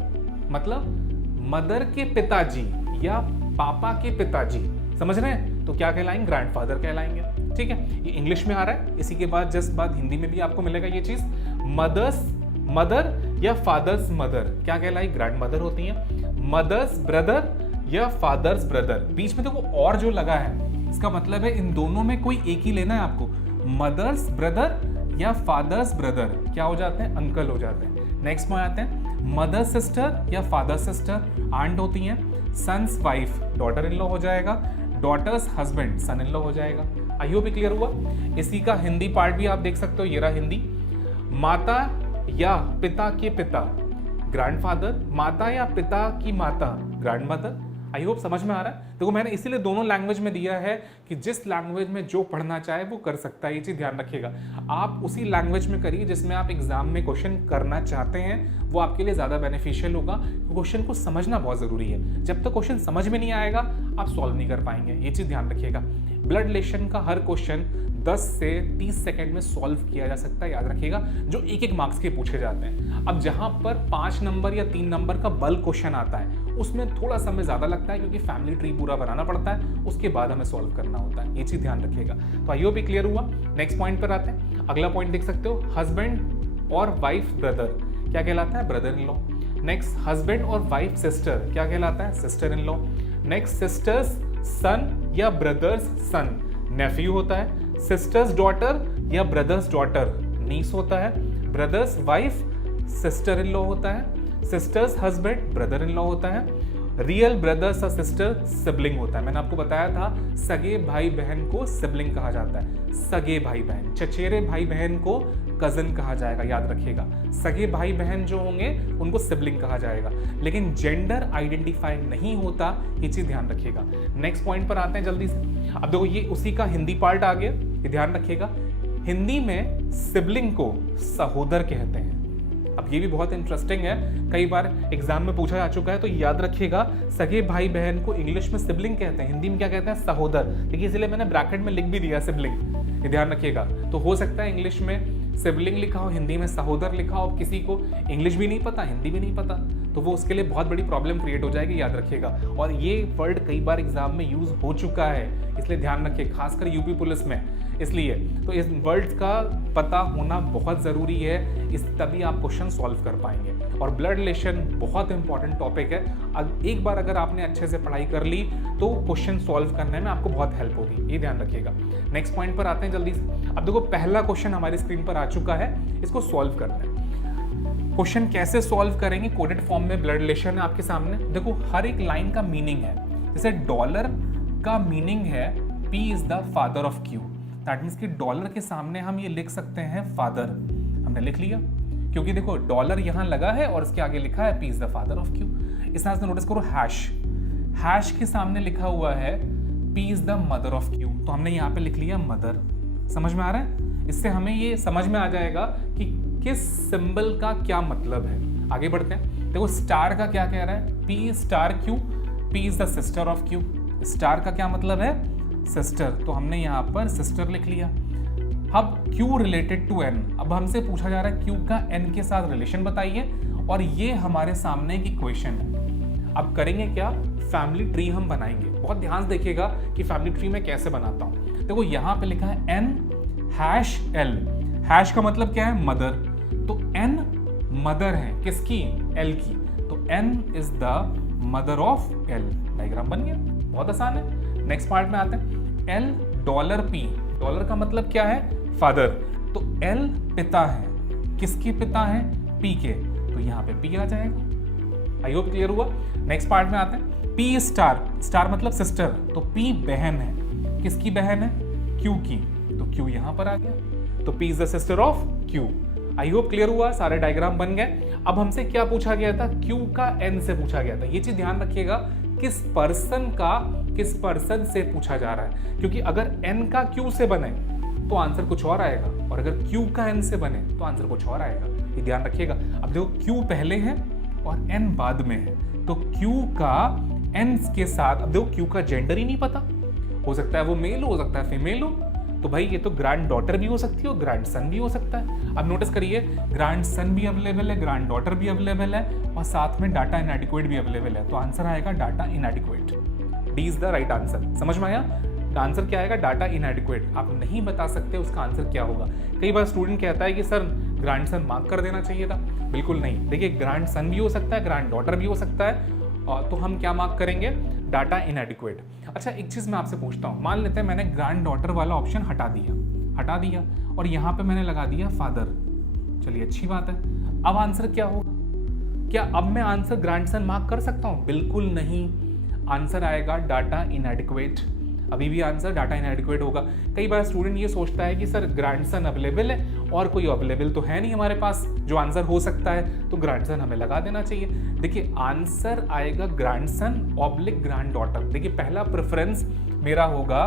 मतलब मदर के पिताजी या पापा के पिताजी, समझ रहे हैं? तो क्या कहलाएंगे? ग्रैंडफादर कहलाएंगे। ठीक है, ये इंग्लिश में आ रहा है, इसी के बाद जस्ट बाद हिंदी में भी आपको मिलेगा ये चीज। मदर्स मदर या फादर्स मदर क्या कहलाई? ग्रैंड मदर होती है। मदर्स ब्रदर या फादर्स ब्रदर, बीच में देखो और जो लगा है इसका मतलब है इन दोनों में कोई एक ही लेना है आपको। मदर्स ब्रदर या फादर्स ब्रदर क्या हो जाते हैं? अंकल हो जाते हैं। नेक्स्ट में आते हैं मदर सिस्टर या फादर सिस्टर, आंट होती हैं। Sons wife daughter in law हो जाएगा, daughters husband son in law हो जाएगा। आई होप क्लियर हुआ। इसी का हिंदी पार्ट भी आप देख सकते हो, ये रहा हिंदी। माता या पिता के पिता ग्रैंडफादर, माता या पिता की माता ग्रैंडमदर। आई होप समझ में आ रहा है। देखो मैंने इसीलिए दोनों लैंग्वेज में दिया है कि जिस लैंग्वेज में जो पढ़ना चाहे वो कर सकता है, ये चीज ध्यान रखिएगा। आप उसी लैंग्वेज में करिए जिसमें आप एग्जाम में क्वेश्चन करना चाहते हैं, वो आपके लिए ज्यादा बेनिफिशियल होगा। क्वेश्चन को समझना बहुत जरूरी है, जब तक क्वेश्चन समझ में नहीं आएगा आप सॉल्व नहीं कर पाएंगे, ये चीज ध्यान रखिएगा। ब्लड रिलेशन का हर क्वेश्चन 10 से 30 सेकंड में सॉल्व किया जा सकता है, याद रखिएगा, जो एक एक मार्क्स के पूछे जाते हैं। अब जहां पर 5 नंबर या 3 नंबर का बल्क क्वेश्चन आता है उसमें थोड़ा समय ज्यादा लगता है, क्योंकि फैमिली ट्री पूरा बनाना पड़ता है, उसके बाद हमें सॉल्व करना होता है, ये चीज ध्यान रखिएगा। तो आई होप क्लियर हुआ। नेक्स्ट पॉइंट पर आते हैं। अगला पॉइंट देख सकते हो, हस्बैंड और वाइफ ब्रदर क्या कहलाता है? Brother in law. Next husband और वाइफ सिस्टर क्या कहलाता है? Sister in law. Next sister's son या ब्रदर्स सन नेफ्यू होता है। सिस्टर्स डॉटर या ब्रदर्स डॉटर नीस होता है। Brother's wife sister in law होता है। Sister's husband brother in law होता है। रियल ब्रदर्स और सिस्टर सिबलिंग होता है। मैंने आपको बताया था सगे भाई बहन को सिबलिंग कहा जाता है। सगे भाई बहन, चचेरे भाई बहन को कजन कहा जाएगा, याद रखिएगा। सगे भाई बहन जो होंगे उनको सिबलिंग कहा जाएगा, लेकिन जेंडर आइडेंटिफाई नहीं होता, ये चीज ध्यान रखिएगा। नेक्स्ट पॉइंट पर आते हैं जल्दी से। अब देखो ये उसी का हिंदी पार्ट आ गया, ये ध्यान रखिएगा। हिंदी में सिबलिंग को सहोदर कहते हैं। अब ये भी बहुत इंटरेस्टिंग है, कई बार एग्जाम में पूछा जा चुका है, तो याद रखिएगा सगे भाई बहन को इंग्लिश में सिबलिंग कहते हैं, हिंदी में क्या कहते हैं? सहोदर। देखिए इसलिए मैंने ब्रैकेट में लिख भी दिया सिबलिंग, ये ध्यान रखिएगा। तो हो सकता है इंग्लिश में सिबलिंग लिखा हो, हिंदी में सहोदर लिखा हो, किसी को इंग्लिश भी नहीं पता, हिंदी भी नहीं पता, तो वो उसके लिए बहुत बड़ी प्रॉब्लम क्रिएट हो जाएगी, याद रखिएगा। और ये वर्ड कई बार एग्जाम में यूज हो चुका है, इसलिए ध्यान रखिए, खासकर यूपी पुलिस में। इसलिए तो इस वर्ड्स का पता होना बहुत ज़रूरी है, इस तभी आप क्वेश्चन सॉल्व कर पाएंगे। और ब्लड रिलेशन बहुत इंपॉर्टेंट टॉपिक है। एक बार अगर आपने अच्छे से पढ़ाई कर ली तो क्वेश्चन सॉल्व करने में आपको बहुत हेल्प होगी, ये ध्यान रखिएगा। नेक्स्ट पॉइंट पर आते हैं जल्दी से। अब देखो पहला क्वेश्चन हमारी स्क्रीन पर आ चुका है, इसको सॉल्व करना है। क्वेश्चन कैसे सॉल्व करेंगे, कोडेड फॉर्म में ब्लड रिलेशन है आपके सामने। देखो हर एक लाइन का मीनिंग है, जैसे डॉलर का मीनिंग है P is the father of Q। That means कि डॉलर के सामने हम ये लिख सकते हैं फादर, हमने लिख लिया, क्योंकि देखो डॉलर यहाँ लगा है और इसके आगे लिखा है P is the father of Q। इस तरह से नोटिस करो, हैश के सामने लिखा हुआ है P is the mother of Q, तो हमने यहाँ पे लिख लिया मदर। समझ में आ रहा है? इससे हमें ये समझ में आ जाएगा कि किस सिंबल का क्या मतलब है। आगे बढ़ते हैं। देखो स्टार का क्या कह रहा है, P star Q, P is the sister of Q। Star का क्या मतलब है, सिस्टर, तो हमने यहाँ पर सिस्टर लिख लिया। अब Q रिलेटेड टू N, अब हमसे पूछा जा रहा है Q का N के साथ रिलेशन बताइए, और ये हमारे सामने एक इक्वेशन है। अब करेंगे क्या, फैमिली ट्री हम बनाएंगे। बहुत ध्यान से देखिएगा कि फैमिली ट्री में कैसे बनाता हूँ। देखो यहाँ पे लिखा है N हैश L, हैश का मतलब क्या है, मदर, तो N मदर है किसकी, L की, तो N is the mother of L। Diagram बन गया, बहुत आसान है। नेक्स्ट पार्ट में आते हैं। L डॉलर P, डॉलर का मतलब क्या है, फादर, तो L पिता है, किसके पिता है, P के, तो यहाँ पे P आ जाएगा। आई होप क्लियर हुआ। नेक्स्ट पार्ट में आते हैं। P स्टार, स्टार मतलब सिस्टर, तो P बहन है, किसकी बहन है, Q की, तो Q यहाँ पर आ गया, तो P is the sister of Q। I hope clear हुआ, सारे डायग्राम बन गए। अब हमसे क्या पूछा गया था, Q का N से पूछा गया था। ये चीज ध्यान रखिएगा, किस पर्सन से पूछा जा रहा है, क्योंकि अगर N का Q से बने तो आंसर कुछ और आएगा, और अगर Q का N से बने तो आंसर कुछ और आएगा, ये ध्यान रखिएगा। अब देखो Q पहले है और N बाद में है, तो Q का N के साथ, अब देखो Q का जेंडर ही नहीं पता, हो सकता है वो मेल हो सकता है फीमेल हो, तो भाई ये तो ग्रैंड डॉटर भी हो सकती है और ग्रैंड सन भी हो सकता है। अब नोटिस करिए, ग्रैंड सन भी अवेलेबल है, ग्रैंड डॉटर भी अवेलेबल है, और साथ में डाटा इनएडिक्वेट भी अवेलेबल है, तो आंसर आएगा data इनएडिक्वेट। D is the right answer. समझ में आया? आंसर क्या आएगा, डाटा इनएडिक्वेट। आप नहीं बता सकते उसका आंसर क्या होगा। कई बार स्टूडेंट कहता है कि सर ग्रैंड सन मार्क कर देना चाहिए था। बिल्कुल नहीं, देखिए ग्रैंड सन भी हो सकता है, ग्रैंड डॉटर भी हो सकता है, तो हम क्या मार्क करेंगे, डाटा इनएडिक्वेट। अच्छा एक चीज़ मैं आपसे पूछता हूँ, मान लेते हैं मैंने ग्रैंड डॉटर वाला ऑप्शन हटा दिया और यहाँ पे मैंने लगा दिया फादर। चलिए अच्छी बात है। अब आंसर क्या होगा, क्या अब मैं आंसर ग्रैंडसन मार्क कर सकता हूँ? बिल्कुल नहीं, आंसर आएगा डाटा इनएडिक्वेट। अभी भी आंसर डाटा इनएडिक्वेट होगा। कई बार स्टूडेंट ये सोचता है कि सर ग्रैंडसन अवेलेबल है और कोई अवेलेबल तो है नहीं हमारे पास जो आंसर हो सकता है, तो ग्रैंडसन हमें लगा देना चाहिए। देखिए आंसर आएगा ग्रैंडसन ऑब्लिक ग्रैंड डॉटर। देखिए पहला प्रेफरेंस मेरा होगा,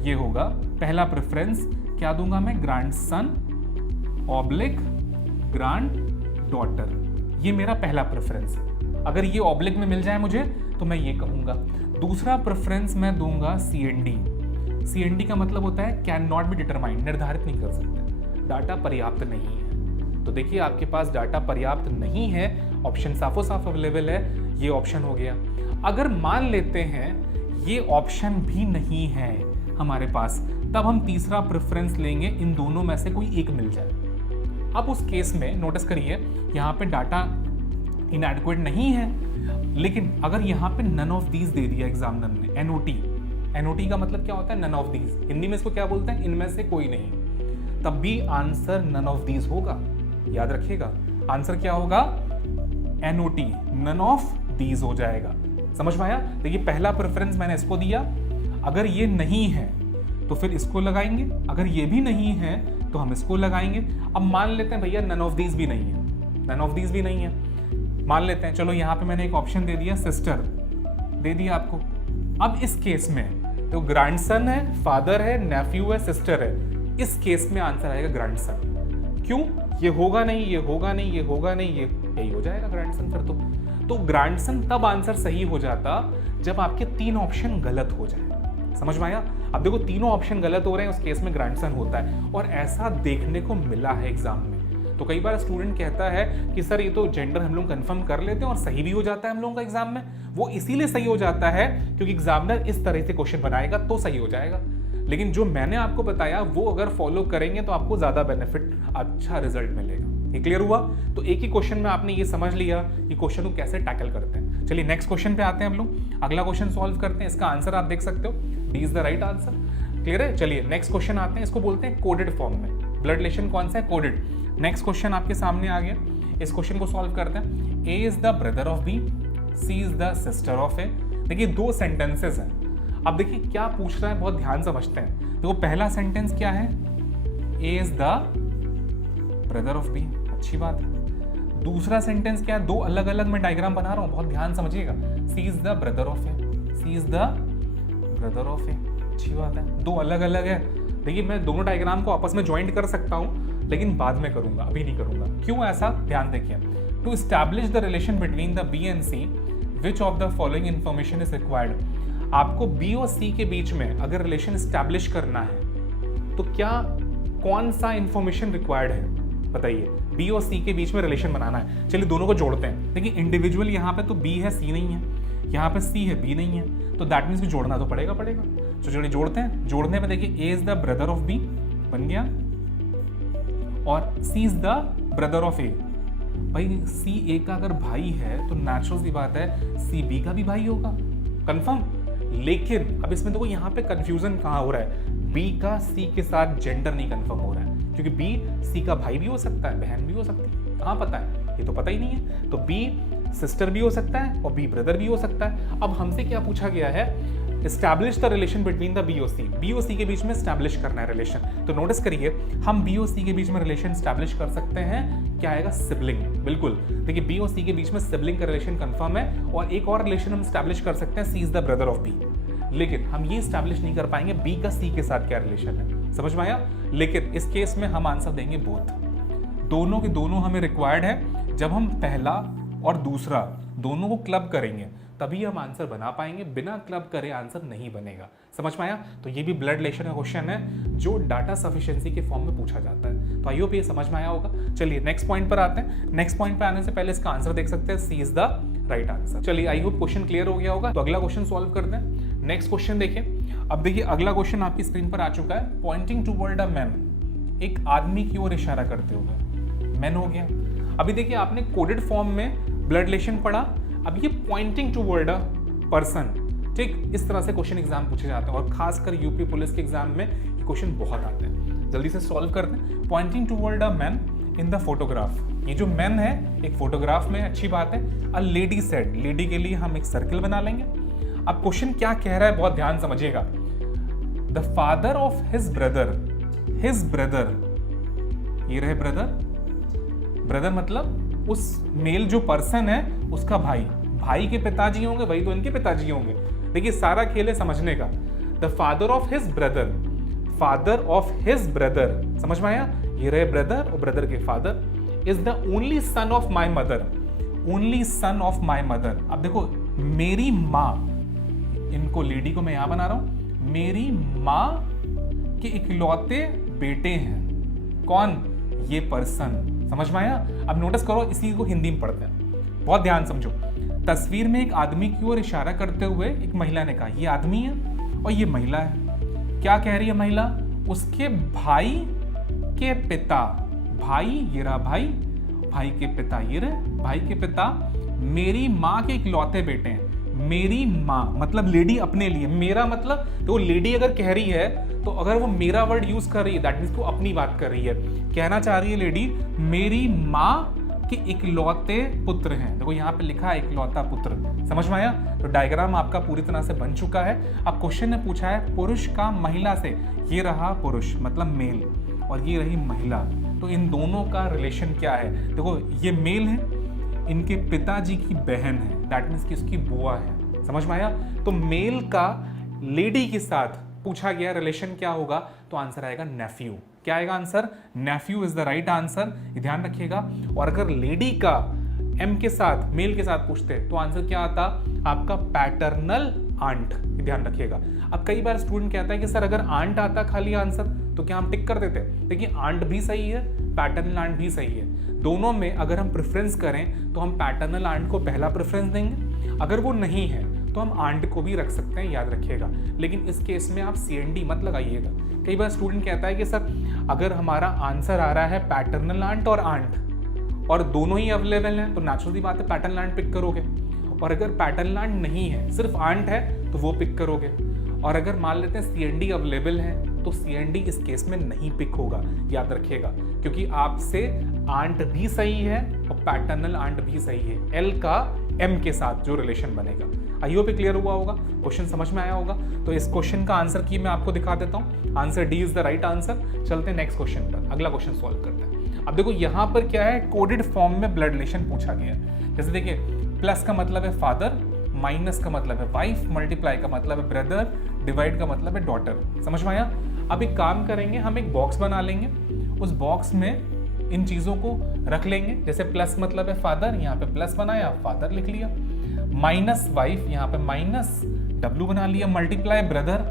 ये होगा पहला प्रेफरेंस, क्या दूंगा मैं, ग्रैंडसन ऑब्लिक ग्रैंड डॉटर, ये मेरा पहला प्रेफरेंस। अगर ये ऑब्लिक में मिल जाए मुझे तो मैं ये कहूंगा। दूसरा प्रेफरेंस मैं दूंगा CND। CND का मतलब होता है कैन नॉट बी डिटरमाइंड, निर्धारित नहीं कर सकते, डाटा पर्याप्त नहीं है। तो देखिए आपके पास डाटा पर्याप्त नहीं है, ऑप्शन साफो साफ अवेलेबल है, ये ऑप्शन हो गया। अगर मान लेते हैं ये ऑप्शन भी नहीं है हमारे पास, तब हम तीसरा प्रेफरेंस लेंगे, इन दोनों में से कोई एक मिल जाए। अब उस केस में नोटिस करिए यहाँ पे डाटा इनएडिक्वेट नहीं है, लेकिन अगर यहाँ पे नन ऑफ दीज दे दिया एग्जामिनर ने, NOT का मतलब क्या होता है, नन ऑफ दीज। हिंदी में इसको क्या बोलते हैं, इनमें से कोई नहीं, तब भी आंसर नन ऑफ दीज होगा। याद रखिएगा आंसर क्या होगा, NOT, नन ऑफ दीज हो जाएगा। समझ में आया? देखिए पहला प्रेफरेंस मैंने इसको दिया, अगर ये नहीं है तो फिर इसको लगाएंगे, अगर ये भी नहीं है तो हम इसको लगाएंगे। अब मान लेते हैं भैया नन ऑफ दीज भी नहीं है, नन ऑफ दीज भी नहीं है, मान लेते हैं, चलो यहाँ पे मैंने एक ऑप्शन दे दिया, सिस्टर दे दिया आपको। अब इस केस में तो ग्रैंडसन है, फादर है, नेफ्यू है, सिस्टर है, इस केस में आंसर आएगा ग्रैंडसन। क्यों? ये होगा नहीं, ये होगा नहीं, ये होगा नहीं, ये यही हो जाएगा ग्रैंडसन फिर तो ग्रैंडसन तब आंसर सही हो जाता जब आपके 3 ऑप्शन गलत हो जाए। समझ में आया? अब देखो तीनों ऑप्शन गलत हो रहे हैं, उस केस में ग्रैंडसन होता है, और ऐसा देखने को मिला है एग्जाम में। तो कई बार स्टूडेंट कहता है कि सर ये तो जेंडर हम लोग कंफर्म कर लेते हैं और सही भी हो जाता है हम लोगों का एग्जाम में। वो इसीलिए सही हो जाता है क्योंकि एग्जामिनर इस तरह से क्वेश्चन बनाएगा तो सही हो जाएगा। लेकिन जो मैंने आपको बताया वो अगर फॉलो करेंगे तो आपको ज्यादा बेनिफिट, अच्छा रिजल्ट मिलेगा। ये क्लियर हुआ? तो एक ही क्वेश्चन में आपने ये समझ लिया कि क्वेश्चन को कैसे टैकल करते हैं। चलिए नेक्स्ट क्वेश्चन पे आते हैं हम लोग, अगला क्वेश्चन सॉल्व करते हैं। इसका आंसर आप देख सकते हो, D is the right answer. Clear है? चलिए नेक्स्ट क्वेश्चन आते हैं, इसको बोलते हैं कोडेड फॉर्म में। ब्लड रिलेशन कौन सा है? कोडेड। नेक्स्ट क्वेश्चन आपके सामने आ गया, इस क्वेश्चन को सॉल्व करते हैं। A is the brother of B, C is the sister of A. देखिए दो सेंटेंसेस हैं। अब देखिए क्या पूछ रहा है, बहुत ध्यान समझते हैं। देखो पहला सेंटेंस क्या है? A is the brother of B, अच्छी बात है। दूसरा सेंटेंस क्या है? दो अलग अलग मैं डायग्राम बना रहा हूं, बहुत ध्यान समझिएगा। C is the brother of A, C is the brother of A, अच्छी बात है। दो अलग अलग है। देखिए मैं दोनों डायग्राम को आपस में ज्वाइंट कर सकता हूं, लेकिन बाद में करूंगा, अभी नहीं करूंगा। क्यों ऐसा? ध्यान देखिए। To establish the relation between the B and C, which of the following information is required. आपको बी और सी के बीच में अगर रिलेशन एस्टैब्लिश करना है तो क्या कौन सा इंफॉर्मेशन रिक्वायर्ड है बताइए? बी और सी के बीच में रिलेशन बनाना है। चलिए दोनों को जोड़ते हैं। देखिए इंडिविजुअल यहाँ पे तो बी है, सी नहीं है, यहाँ पे सी है, बी नहीं है, तो दैट मीन्स भी जोड़ना तो पड़ेगा। तो चलिए जोड़ते हैं। जोड़ने में देखिए A is the brother of B बन गया और C is the brother of A. भाई सी ए का अगर भाई है तो नेचुरल सी बात है सी बी का भी भाई होगा, कंफर्म। लेकिन अब इसमें देखो यहाँ पे कंफ्यूजन कहाँ हो रहा है? बी का सी के साथ जेंडर नहीं कंफर्म हो रहा है, क्योंकि बी सी का भाई भी हो सकता है, बहन भी हो सकती है। कहाँ पता है? ये तो पता ही नहीं है। तो बी सिस्टर भी हो सकता है और बी ब्रदर भी हो सकता है। अब हमसे क्या पूछा गया है? Establish the relation between the B और सी। बी और सी के बीच में एस्टैब्लिश करना है रिलेशन। तो नोटिस करिए, हम बी और सी के बीच में रिलेशन एस्टैब्लिश कर सकते हैं। क्या आएगा? सिबलिंग। बिल्कुल। देखिए बी और सी के बीच में सिबलिंग का रिलेशन कंफर्म है। और एक और रिलेशन हम एस्टैब्लिश कर सकते हैं, C is the brother of B. लेकिन हम ये एस्टैब्लिश नहीं कर पाएंगे बी का सी के साथ क्या रिलेशन है। समझ में आया? लेकिन इस केस में हम आंसर देंगे बोथ। दोनों के दोनों हमें रिक्वायर्ड है। जब हम पहला और दूसरा दोनों को क्लब करेंगे तभी हम आंसर बना पाएंगे, बिना क्लब करे आंसर नहीं बनेगा। समझ में आया? तो ये भी ब्लड रिलेशन का क्वेश्चन है जो डाटा सफिशिएंसी के फॉर्म में पूछा जाता है। तो आई होप ये समझ में आया होगा। चलिए नेक्स्ट पॉइंट पर आते हैं। नेक्स्ट पॉइंट पर आने से पहले इसका आंसर देख सकते हैं, C is the right answer. चलिए आई होप क्वेश्चन क्लियर हो गया होगा। तो अगला क्वेश्चन सॉल्व करते हैं। नेक्स्ट क्वेश्चन देखिए। अब देखिए अगला क्वेश्चन आपकी स्क्रीन पर आ चुका है। पॉइंटिंग टुवर्ड अ मैन, एक आदमी की ओर इशारा करते हुए, मैन हो गया। अभी देखिए आपने कोडेड फॉर्म में ब्लड रिलेशन पढ़ा, अब ये पॉइंटिंग टुवर्ड अ पर्सन, ठीक, इस तरह से क्वेश्चन एग्जाम पूछे जाते हैं और खासकर यूपी पुलिस के एग्जाम में ये क्वेश्चन बहुत आते हैं। जल्दी से सॉल्व करते हैं। Pointing toward a man in the photograph, ये जो मैन है एक फोटोग्राफ में, अच्छी बात है। अ लेडी सेड, लेडी के लिए हम एक सर्कल बना लेंगे। अब क्वेश्चन क्या कह रहा है, बहुत ध्यान समझिएगा। The father of his brother, his brother, ये रहे ब्रदर। ब्रदर मतलब उस मेल जो पर्सन है उसका भाई, भाई के पिताजी होंगे, भाई तो इनके पिताजी होंगे। देखिए सारा खेल है समझने का। The father of his brother, father of his brother, समझ में आया? ये रहे ब्रदर और ब्रदर के father. Is the only son of my mother, only son of my mother. अब देखो मेरी माँ, इनको लेडी को मैं यहां बना रहा हूं, मेरी माँ के इकलौते बेटे हैं। कौन? ये पर्सन। समझ में आया? अब नोटिस करो, इसी को हिंदी में पढ़ते हैं, बहुत ध्यान समझो। तस्वीर में एक आदमी की ओर इशारा करते हुए एक महिला ने कहा, ये आदमी है और ये महिला है। क्या कह रही है महिला? उसके भाई के पिता, भाई ये रहा भाई, भाई के पिता ये रहे, भाई के पिता मेरी माँ के इकलौते बेटे हैं। मेरी माँ मतलब लेडी अपने लिए, मेरा मतलब तो लेडी अगर कह रही है तो अगर वो मेरा वर्ड यूज कर रही है दैट मीन्स वो अपनी बात कर रही है। कहना चाह रही है लेडी मेरी माँ के इकलौते पुत्र हैं। देखो यहाँ पे लिखा है इकलौता पुत्र। समझ में आया? तो डायग्राम आपका पूरी तरह से बन चुका है। अब क्वेश्चन ने पूछा है पुरुष का महिला से, ये रहा पुरुष मतलब मेल और ये रही महिला, तो इन दोनों का रिलेशन क्या है? देखो ये मेल है, इनके पिताजी की बहन है, दैट मीन्स कि उसकी बुआ है। समझ में आया? तो मेल का लेडी के साथ पूछा गया रिलेशन क्या होगा, तो आंसर आएगा नेफ्यू। क्या आएगा answer? Nephew is the right answer, ये ध्यान रखिएगा। और अगर लेडी का एम के साथ, मेल के साथ पूछते तो आंसर क्या आता? आपका पैटर्नल आंट, ये ध्यान रखिएगा। अब कई बार स्टूडेंट कहता है कि सर अगर आंट आता खाली आंसर तो क्या हम टिक कर देते? देखिए आंट भी सही है, पैटर्नल आंट भी सही है। दोनों में अगर हम प्रेफरेंस करें तो हम पैटर्नल आंट को पहला प्रेफरेंस देंगे, अगर वो नहीं है तो हम आंट को भी रख सकते हैं, याद रखिएगा। लेकिन इस केस में आप CND मत लगाइएगा। कई बार स्टूडेंट कहता है कि सर अगर हमारा आंसर आ रहा है पैटर्नल आंट और आंट और दोनों ही अवेलेबल हैं तो नेचुरली बात है पैटर्नल आंट पिक करोगे, और अगर पैटर्नल आंट नहीं है सिर्फ आंट है तो वो पिक करोगे। और अगर मान लेते हैं CND अवेलेबल है तो CND इस केस में नहीं पिक होगा, याद रखिएगा, क्योंकि आपसे आंट भी सही है और पैटर्नल आंट भी सही है, L का M के साथ जो रिलेशन बनेगा। आई होप क्लियर हुआ होगा, क्वेश्चन समझ में आया होगा। तो इस क्वेश्चन का आंसर की मैं आपको दिखा देता हूँ। Answer D is the right answer. चलते हैं नेक्स्ट क्वेश्चन पर, अगला क्वेश्चन सॉल्व करते हैं। अब देखो यहाँ पर क्या है, कोडेड फॉर्म में ब्लड रिलेशन पूछा गया है। जैसे देखिए, प्लस का मतलब है फादर, माइनस का मतलब है वाइफ, मल्टीप्लाई का मतलब है ब्रदर, डिवाइड का मतलब है डॉटर। समझ में आया? अब एक काम करेंगे, हम एक बॉक्स बना लेंगे, उस बॉक्स में इन चीजों को रख लेंगे। जैसे प्लस मतलब है फादर, यहाँ पे प्लस बनाया, फादर लिख लिया। माइनस वाइफ, यहाँ पे माइनस W बना लिया। मल्टीप्लाई ब्रदर,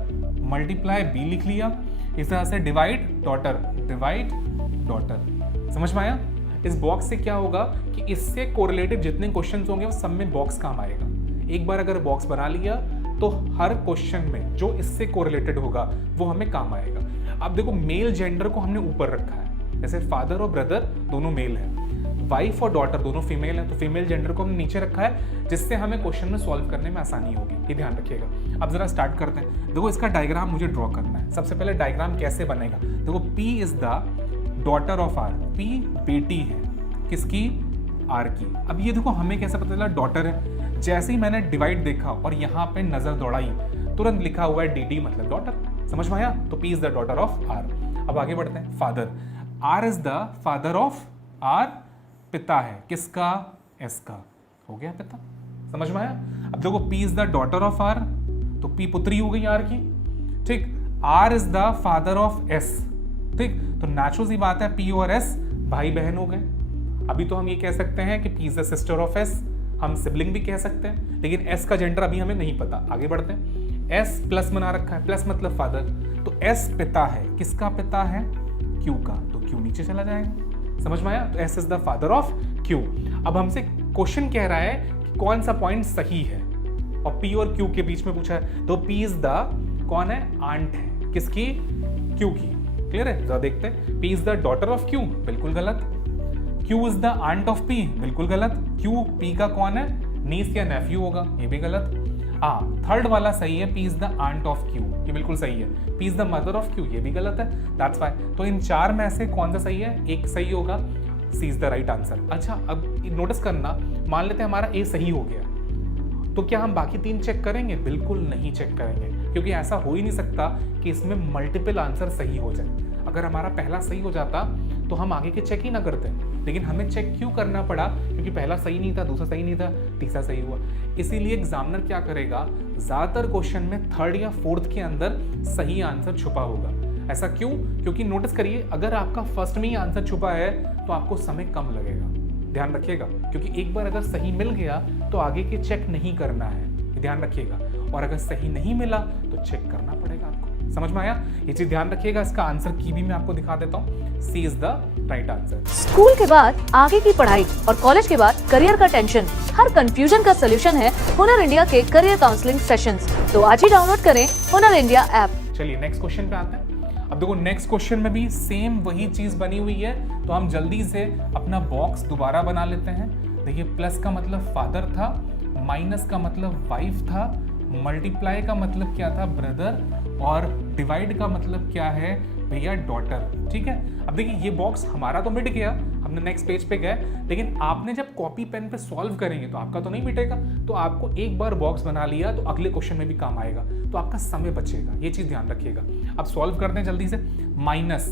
मल्टीप्लाई B लिख लिया। इस तरह से डिवाइड डॉटर, डिवाइड डॉटर। समझ में आया? इस बॉक्स से क्या होगा कि इससे कोरिलेटेड जितने क्वेश्चंस होंगे वो सब में बॉक्स काम आएगा। एक बार अगर बॉक्स बना लिया तो हर क्वेश्चन में जो इससे कोरिलेटेड होगा वो हमें काम आएगा। अब देखो, मेल जेंडर को हमने ऊपर रखा है, जैसे फादर और ब्रदर दोनों मेल है, वाइफ और डॉटर दोनों फीमेल है, तो फीमेल जेंडर को हमने नीचे रखा है, जिससे हमें क्वेश्चन में सॉल्व करने में आसानी होगी। ये ध्यान रखिएगा। अब जरा स्टार्ट करते हैं। देखो, इसका डायग्राम मुझे ड्रॉ करना है। सबसे पहले डायग्राम कैसे बनेगा, देखो P is the daughter of R, P बेटी है किसकी, R की। अब ये देखो, हमें कैसे पता चला डॉटर है, जैसे ही मैंने डिवाइड देखा और यहाँ पे नजर दौड़ाई, तुरंत लिखा हुआ है DD मतलब डॉटर। समझ में आया? तो P is the daughter of R। अब आगे बढ़ते हैं। Father, R is the father of R, पिता है किसका, S का। हो गया पिता। समझ में आया? अब देखो, P is the daughter of R, तो P पुत्री हो गई R की, ठीक। R is the father of S, ठीक। तो नेचुरल सी बात है P और S भाई बहन हो गए। अभी तो हम ये कह सकते हैं कि P is the sister of S, हम सिबलिंग भी कह सकते हैं, लेकिन S का जेंडर अभी हमें नहीं पता। आगे बढ़ते हैं। S प्लस बना रखा है, प्लस मतलब फादर, तो S पिता है किसका, पिता है Q का, तो Q नीचे चला जाएगा। समझ में आया? तो S is the father of Q। अब हमसे क्वेश्चन कह रहा है कि कौन सा पॉइंट सही है, और P और Q के बीच में पूछा है, तो P इज द कौन है, आंट है किसकी, Q की। क्लियर है? जरा देखते हैं। P is the daughter of Q, बिल्कुल गलत। Q is the aunt of P, बिल्कुल गलत। Q P का कौन है, नीस या नेफ्यू होगा, ये भी गलत। थर्ड वाला सही है, P is the aunt of Q, ये बिल्कुल सही है। P is the mother of Q, ये भी गलत है। दैट्स व्हाई, तो इन चार में से कौन सा सही है, एक सही होगा, C is the right answer. अच्छा, अब नोटिस करना, मान लेते हैं हमारा A सही हो गया, तो क्या हम बाकी तीन चेक करेंगे? बिल्कुल नहीं चेक करेंगे, क्योंकि ऐसा हो ही नहीं सकता कि इसमें मल्टीपल आंसर सही हो जाए। अगर हमारा पहला सही हो जाता तो हम आगे के चेक ही ना करते, लेकिन हमें चेक क्यों करना पड़ा, क्योंकि पहला सही नहीं था, दूसरा सही नहीं था, तीसरा सही हुआ। इसीलिए एग्जामिनर क्या करेगा, ज्यादातर क्वेश्चन में थर्ड या फोर्थ के अंदर सही आंसर छुपा होगा। ऐसा क्यों? क्योंकि नोटिस करिए, अगर आपका फर्स्ट में ही आंसर छुपा है तो आपको समय कम लगेगा। ध्यान रखिएगा, क्योंकि एक बार अगर सही मिल गया तो आगे के चेक नहीं करना है, ध्यान रखिएगा। और अगर सही नहीं मिला तो चेक करना पड़ेगा आपको। समझ में आया? ये चीज ध्यान रखिएगा। इसका आंसर की भी मैं आपको दिखा देता हूँ। C is the right answer. School के बाद आगे की पढ़ाई और कॉलेज के बाद करियर का टेंशन, हर कंफ्यूजन का सलूशन है हुनर इंडिया के करियर काउंसलिंग सेशंस। तो आज ही डाउनलोड करें हुनर इंडिया ऐप। चलिए नेक्स्ट क्वेश्चन पे आते हैं। अब देखो, नेक्स्ट क्वेश्चन में भी सेम वही चीज बनी हुई है, तो हम जल्दी से अपना बॉक्स दोबारा बना लेते हैं। देखिए, प्लस का मतलब फादर था, माइनस का मतलब वाइफ था, मल्टीप्लाई का मतलब क्या था, ब्रदर, और डिवाइड का मतलब क्या है भैया, डॉटर। ठीक है, अब देखिए ये बॉक्स हमारा तो मिट गया, हमने नेक्स्ट पेज पे गए, लेकिन आपने जब कॉपी पेन पे सॉल्व करेंगे तो आपका तो नहीं मिटेगा। तो आपको एक बार बॉक्स बना लिया तो अगले क्वेश्चन में भी काम आएगा, तो आपका समय बचेगा, ये चीज ध्यान रखिएगा। अब सॉल्व करते हैं जल्दी से। माइनस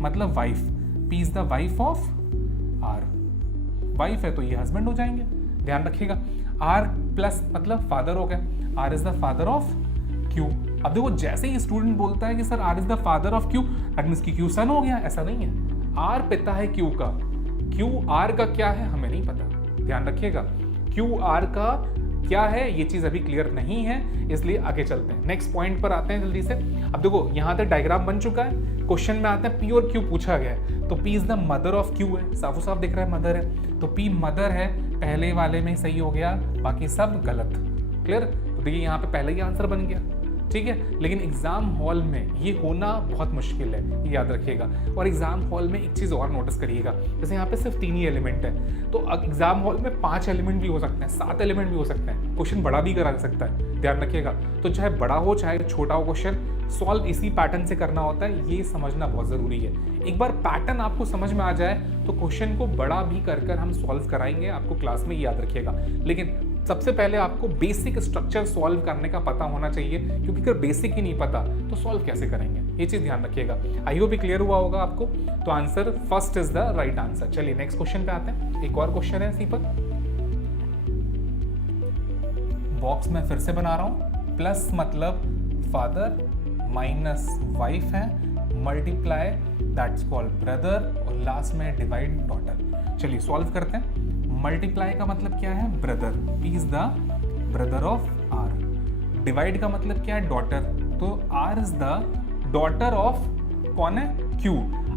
मतलब wife, P is the wife of R, wife है तो ये हस्बैंड हो जाएंगे, ध्यान रखिएगा। आर प्लस मतलब फादर हो गया, R is the father of Q. अब देखो, जैसे ही स्टूडेंट बोलता है कि sir R is the father of Q, that means कि क्यू सन हो गया, ऐसा नहीं है। आर पिता है क्यू का, क्यू आर का क्या है हमें नहीं पता, ध्यान रखिएगा। क्यू आर का क्या है ये चीज अभी क्लियर नहीं है, इसलिए आगे चलते हैं। नेक्स्ट पॉइंट पर आते हैं जल्दी से। अब देखो यहाँ तक डायग्राम बन चुका है, क्वेश्चन में आते हैं पी और क्यू पूछा गया है। तो P is the mother of Q है, साफो साफ दिख रहा है मदर है, तो पी मदर है, पहले वाले में सही हो गया, बाकी सब गलत। क्लियर? तो देखिए यहाँ पे पहले ही आंसर बन गया, ठीक है। लेकिन एग्जाम हॉल में ये होना बहुत मुश्किल है, ये याद रखिएगा। और एग्जाम हॉल में एक चीज़ और नोटिस करिएगा, जैसे यहाँ पे सिर्फ 3 ही एलिमेंट है, तो एग्जाम हॉल में 5 एलिमेंट भी हो सकते हैं, 7 एलिमेंट भी हो सकते हैं, क्वेश्चन बड़ा भी करा सकता है, ध्यान रखिएगा। तो चाहे बड़ा हो चाहे छोटा हो, क्वेश्चन सॉल्व इसी पैटर्न से करना होता है, ये समझना बहुत ज़रूरी है। एक बार पैटर्न आपको समझ में आ जाए तो क्वेश्चन को बड़ा भी कर हम सॉल्व कराएंगे, आपको क्लास में याद रखिएगा। लेकिन सबसे पहले आपको बेसिक स्ट्रक्चर सॉल्व करने का पता होना चाहिए, क्योंकि अगर बेसिक ही नहीं पता तो सॉल्व कैसे करेंगे, ये चीज ध्यान रखिएगा। आई होप क्लियर हुआ होगा आपको। तो answer first is the right answer. चलिए नेक्स्ट क्वेश्चन पे आते हैं। एक और क्वेश्चन है इसी पर, बॉक्स में फिर से बना रहा हूं, प्लस मतलब फादर माइनस वाइफ है, मल्टीप्लाई दैट्स कॉल्ड ब्रदर, और लास्ट में डिवाइड डॉटर। चलिए सॉल्व करते हैं। मल्टीप्लाई का मतलब क्या है? Brother, P is the brother of R. Divide का मतलब क्या है? डॉटर, तो R is the daughter of कौन है? क्यू।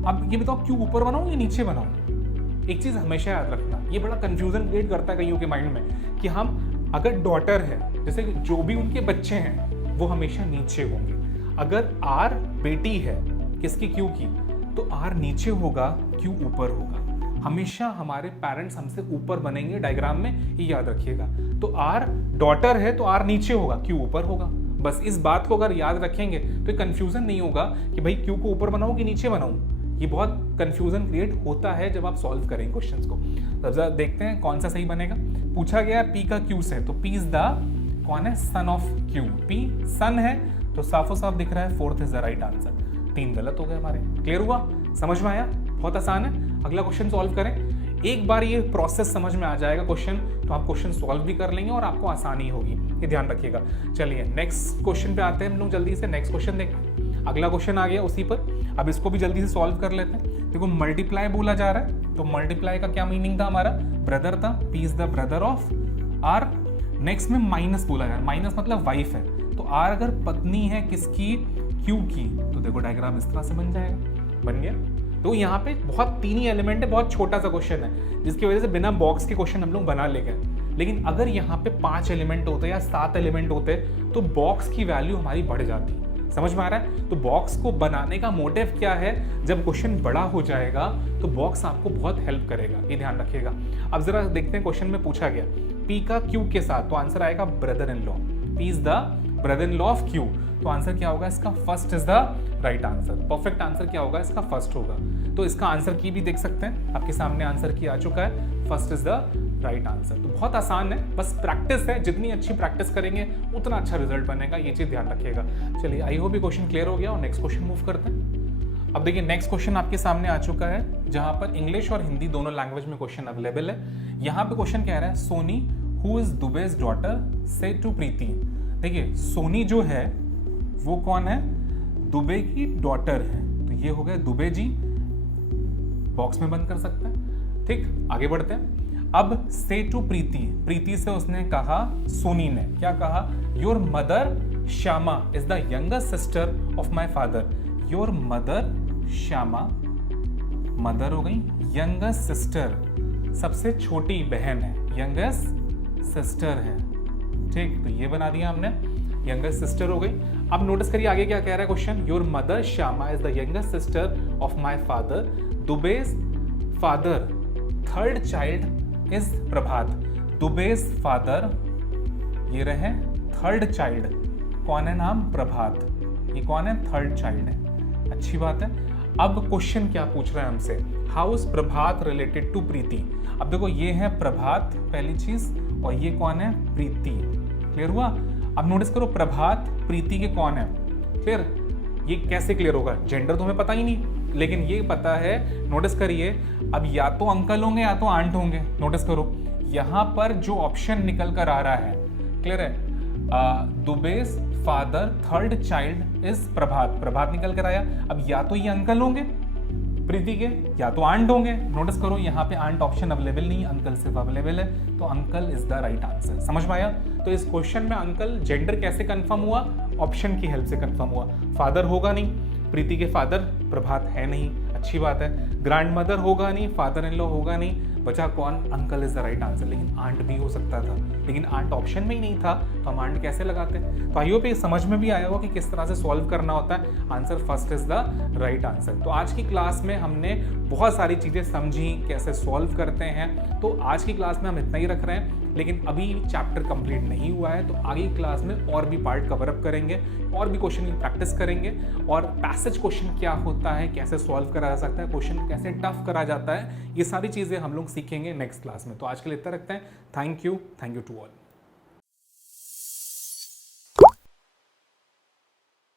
अब ये बताओ क्यू ऊपर बनाऊं या नीचे बनाऊं? एक चीज हमेशा याद रखना, ये बड़ा कंफ्यूजन क्रिएट करता है कईयों के माइंड में कि हम अगर डॉटर है, जैसे जो भी उनके बच्चे हैं वो हमेशा नीचे होंगे। अगर आर बेटी है किसकी? क्यू की, तो आर नीचे होगा, क्यू ऊपर होगा। हमेशा हमारे पेरेंट्स हमसे ऊपर बनेंगे डायग्राम में, ये याद रखिएगा। तो आर डॉटर है तो आर नीचे होगा, क्यू ऊपर होगा। बस इस बात को अगर याद रखेंगे तो कंफ्यूजन नहीं होगा कि भाई क्यू को ऊपर बनाऊं कि नीचे बनाऊं। ये बहुत कंफ्यूजन क्रिएट होता है जब आप सॉल्व करें क्वेश्चंस को। तब जरा देखते हैं कौन सा सही बनेगा। पूछा गया पी का क्यू से, तो पी इज द कौन है? Son of Q. पी सन है तो साफो साफ दिख रहा है, fourth is the right answer. 3 गलत हो गए हमारे। क्लियर हुआ? समझ में आया? बहुत आसान है। अगला क्वेश्चन सॉल्व करें। एक बार ये प्रोसेस समझ में आ जाएगा क्वेश्चन, तो आप क्वेश्चन सॉल्व भी कर लेंगे और आपको आसानी होगी, ये ध्यान रखिएगा। चलिए नेक्स्ट क्वेश्चन पे आते हैं हम लोग जल्दी से। नेक्स्ट क्वेश्चन देखते, अगला क्वेश्चन आ गया उसी पर। अब इसको भी जल्दी से सॉल्व कर लेते हैं। देखो मल्टीप्लाई बोला जा रहा है, तो मल्टीप्लाई का क्या मीनिंग था हमारा? ब्रदर था, P is the brother of R. Next में माइनस बोला जा रहा है, माइनस मतलब वाइफ है, तो आर अगर पत्नी है किसकी? क्यू की, तो देखो डायग्राम इस तरह से बन जाएगा। बन गया? तो यहाँ पे बहुत 3 ही एलिमेंट है, बहुत छोटा सा क्वेश्चन है, जिसकी वजह से बिना बॉक्स के क्वेश्चन हम लोग बना ले गए। लेकिन अगर यहाँ पे 5 एलिमेंट होते या 7 एलिमेंट होते तो बॉक्स की वैल्यू हमारी बढ़ जाती। समझ में आ रहा है? तो बॉक्स को बनाने का मोटिव क्या है? जब क्वेश्चन बड़ा हो जाएगा तो बॉक्स आपको बहुत हेल्प करेगा, ये ध्यान रखिएगा। अब जरा देखते हैं, क्वेश्चन में पूछा गया पी का क्यू के साथ, तो आंसर आएगा brother in law. P is the brother in law of Q, तो आंसर क्या होगा इसका? First is the right answer. Perfect answer क्या होगा इसका? फर्स्ट होगा। तो इसका आंसर की भी देख सकते हैं, आपके सामने आंसर की आ चुका है, first is the right answer. तो बहुत आसान है, बस प्रैक्टिस है, जितनी अच्छी प्रैक्टिस करेंगे उतना अच्छा रिजल्ट बनेगा, ये चीज ध्यान रखिएगा। चलिए आई होप ये क्वेश्चन क्लियर हो गया और नेक्स्ट क्वेश्चन मूव करते हैं। अब देखिए नेक्स्ट क्वेश्चन आपके सामने आ चुका है, जहां पर इंग्लिश और हिंदी दोनों लैंग्वेज में क्वेश्चन अवेलेबल है। यहाँ पे क्वेश्चन कह रहा है सोनी हु इज दुबेज डॉटर से टू प्रीति। देखिए सोनी जो है वो कौन है? दुबे की डॉटर है, तो ये हो गए दुबे जी, बॉक्स में बंद कर सकते हैं। ठीक, आगे बढ़ते हैं। अब से टू प्रीति, प्रीति से उसने कहा, सोनी ने क्या कहा? Your mother Shyama is the youngest sister of my father. Your mother Shyama, mother हो गई, यंगेस्ट सिस्टर सबसे छोटी बहन है, यंगेस्ट सिस्टर है। ठीक, तो ये बना दिया हमने, यंगेस्ट सिस्टर हो गई। अब नोटिस करिए आगे क्या कह रहा है question, your mother Shyama is the youngest sister of my father, Dubey's father third child is Prabhat. Dubey's father ये रहे थर्ड चाइल्ड, कौन है नाम? प्रभात। ये कौन है? थर्ड चाइल्ड है, अच्छी बात है। अब क्वेश्चन क्या पूछ रहा है हमसे, how is Prabhat related to Preeti. अब देखो ये है प्रभात पहली चीज, और ये कौन है? प्रीति। क्लियर हुआ? अब नोटिस करो प्रभात प्रीति के कौन है? क्लियर? ये कैसे क्लियर होगा? जेंडर तो हमें पता ही नहीं, लेकिन ये पता है, नोटिस करिए, अब या तो अंकल होंगे या तो आंट होंगे। नोटिस करो यहाँ पर जो ऑप्शन निकल कर आ रहा है, क्लियर है? दुबेज फादर थर्ड चाइल्ड इज प्रभात, प्रभात निकल कर आया। अब या तो ये अंकल होंगे प्रीति के या तो आंट होंगे। नोटिस करो यहाँ पे आंट ऑप्शन अवेलेबल नहीं, अंकल सिर्फ अवेलेबल है, तो uncle is the right answer. समझ में आया? तो इस क्वेश्चन में अंकल जेंडर कैसे कंफर्म हुआ? ऑप्शन की हेल्प से कंफर्म हुआ। फादर होगा नहीं, प्रीति के फादर प्रभात है नहीं, अच्छी बात है। ग्रैंड मदर होगा नहीं, फादर इन लॉ होगा नहीं, बचा कौन? Uncle is the right answer. लेकिन आंट भी हो सकता था, लेकिन आंट ऑप्शन में ही नहीं था, तो हम आंट कैसे लगाते? तो आई होप ये समझ में भी आया होगा कि किस तरह से सॉल्व करना होता है। Answer first is the right answer. तो आज की क्लास में हमने बहुत सारी चीज़ें समझी, कैसे सॉल्व करते हैं। तो आज की क्लास में हम इतना ही रख रहे हैं, लेकिन अभी चैप्टर कंप्लीट नहीं हुआ है, तो आगे की क्लास में और भी पार्ट कवर अप करेंगे, और भी क्वेश्चन की प्रैक्टिस करेंगे, और पैसेज क्वेश्चन क्या होता है, कैसे सॉल्व करा जा सकता है, क्वेश्चन कैसे टफ करा जाता है, ये सारी चीज़ें हम लोग सीखेंगे नेक्स्ट क्लास में। तो आज के लिए इतना रखते हैं। Thank you to all.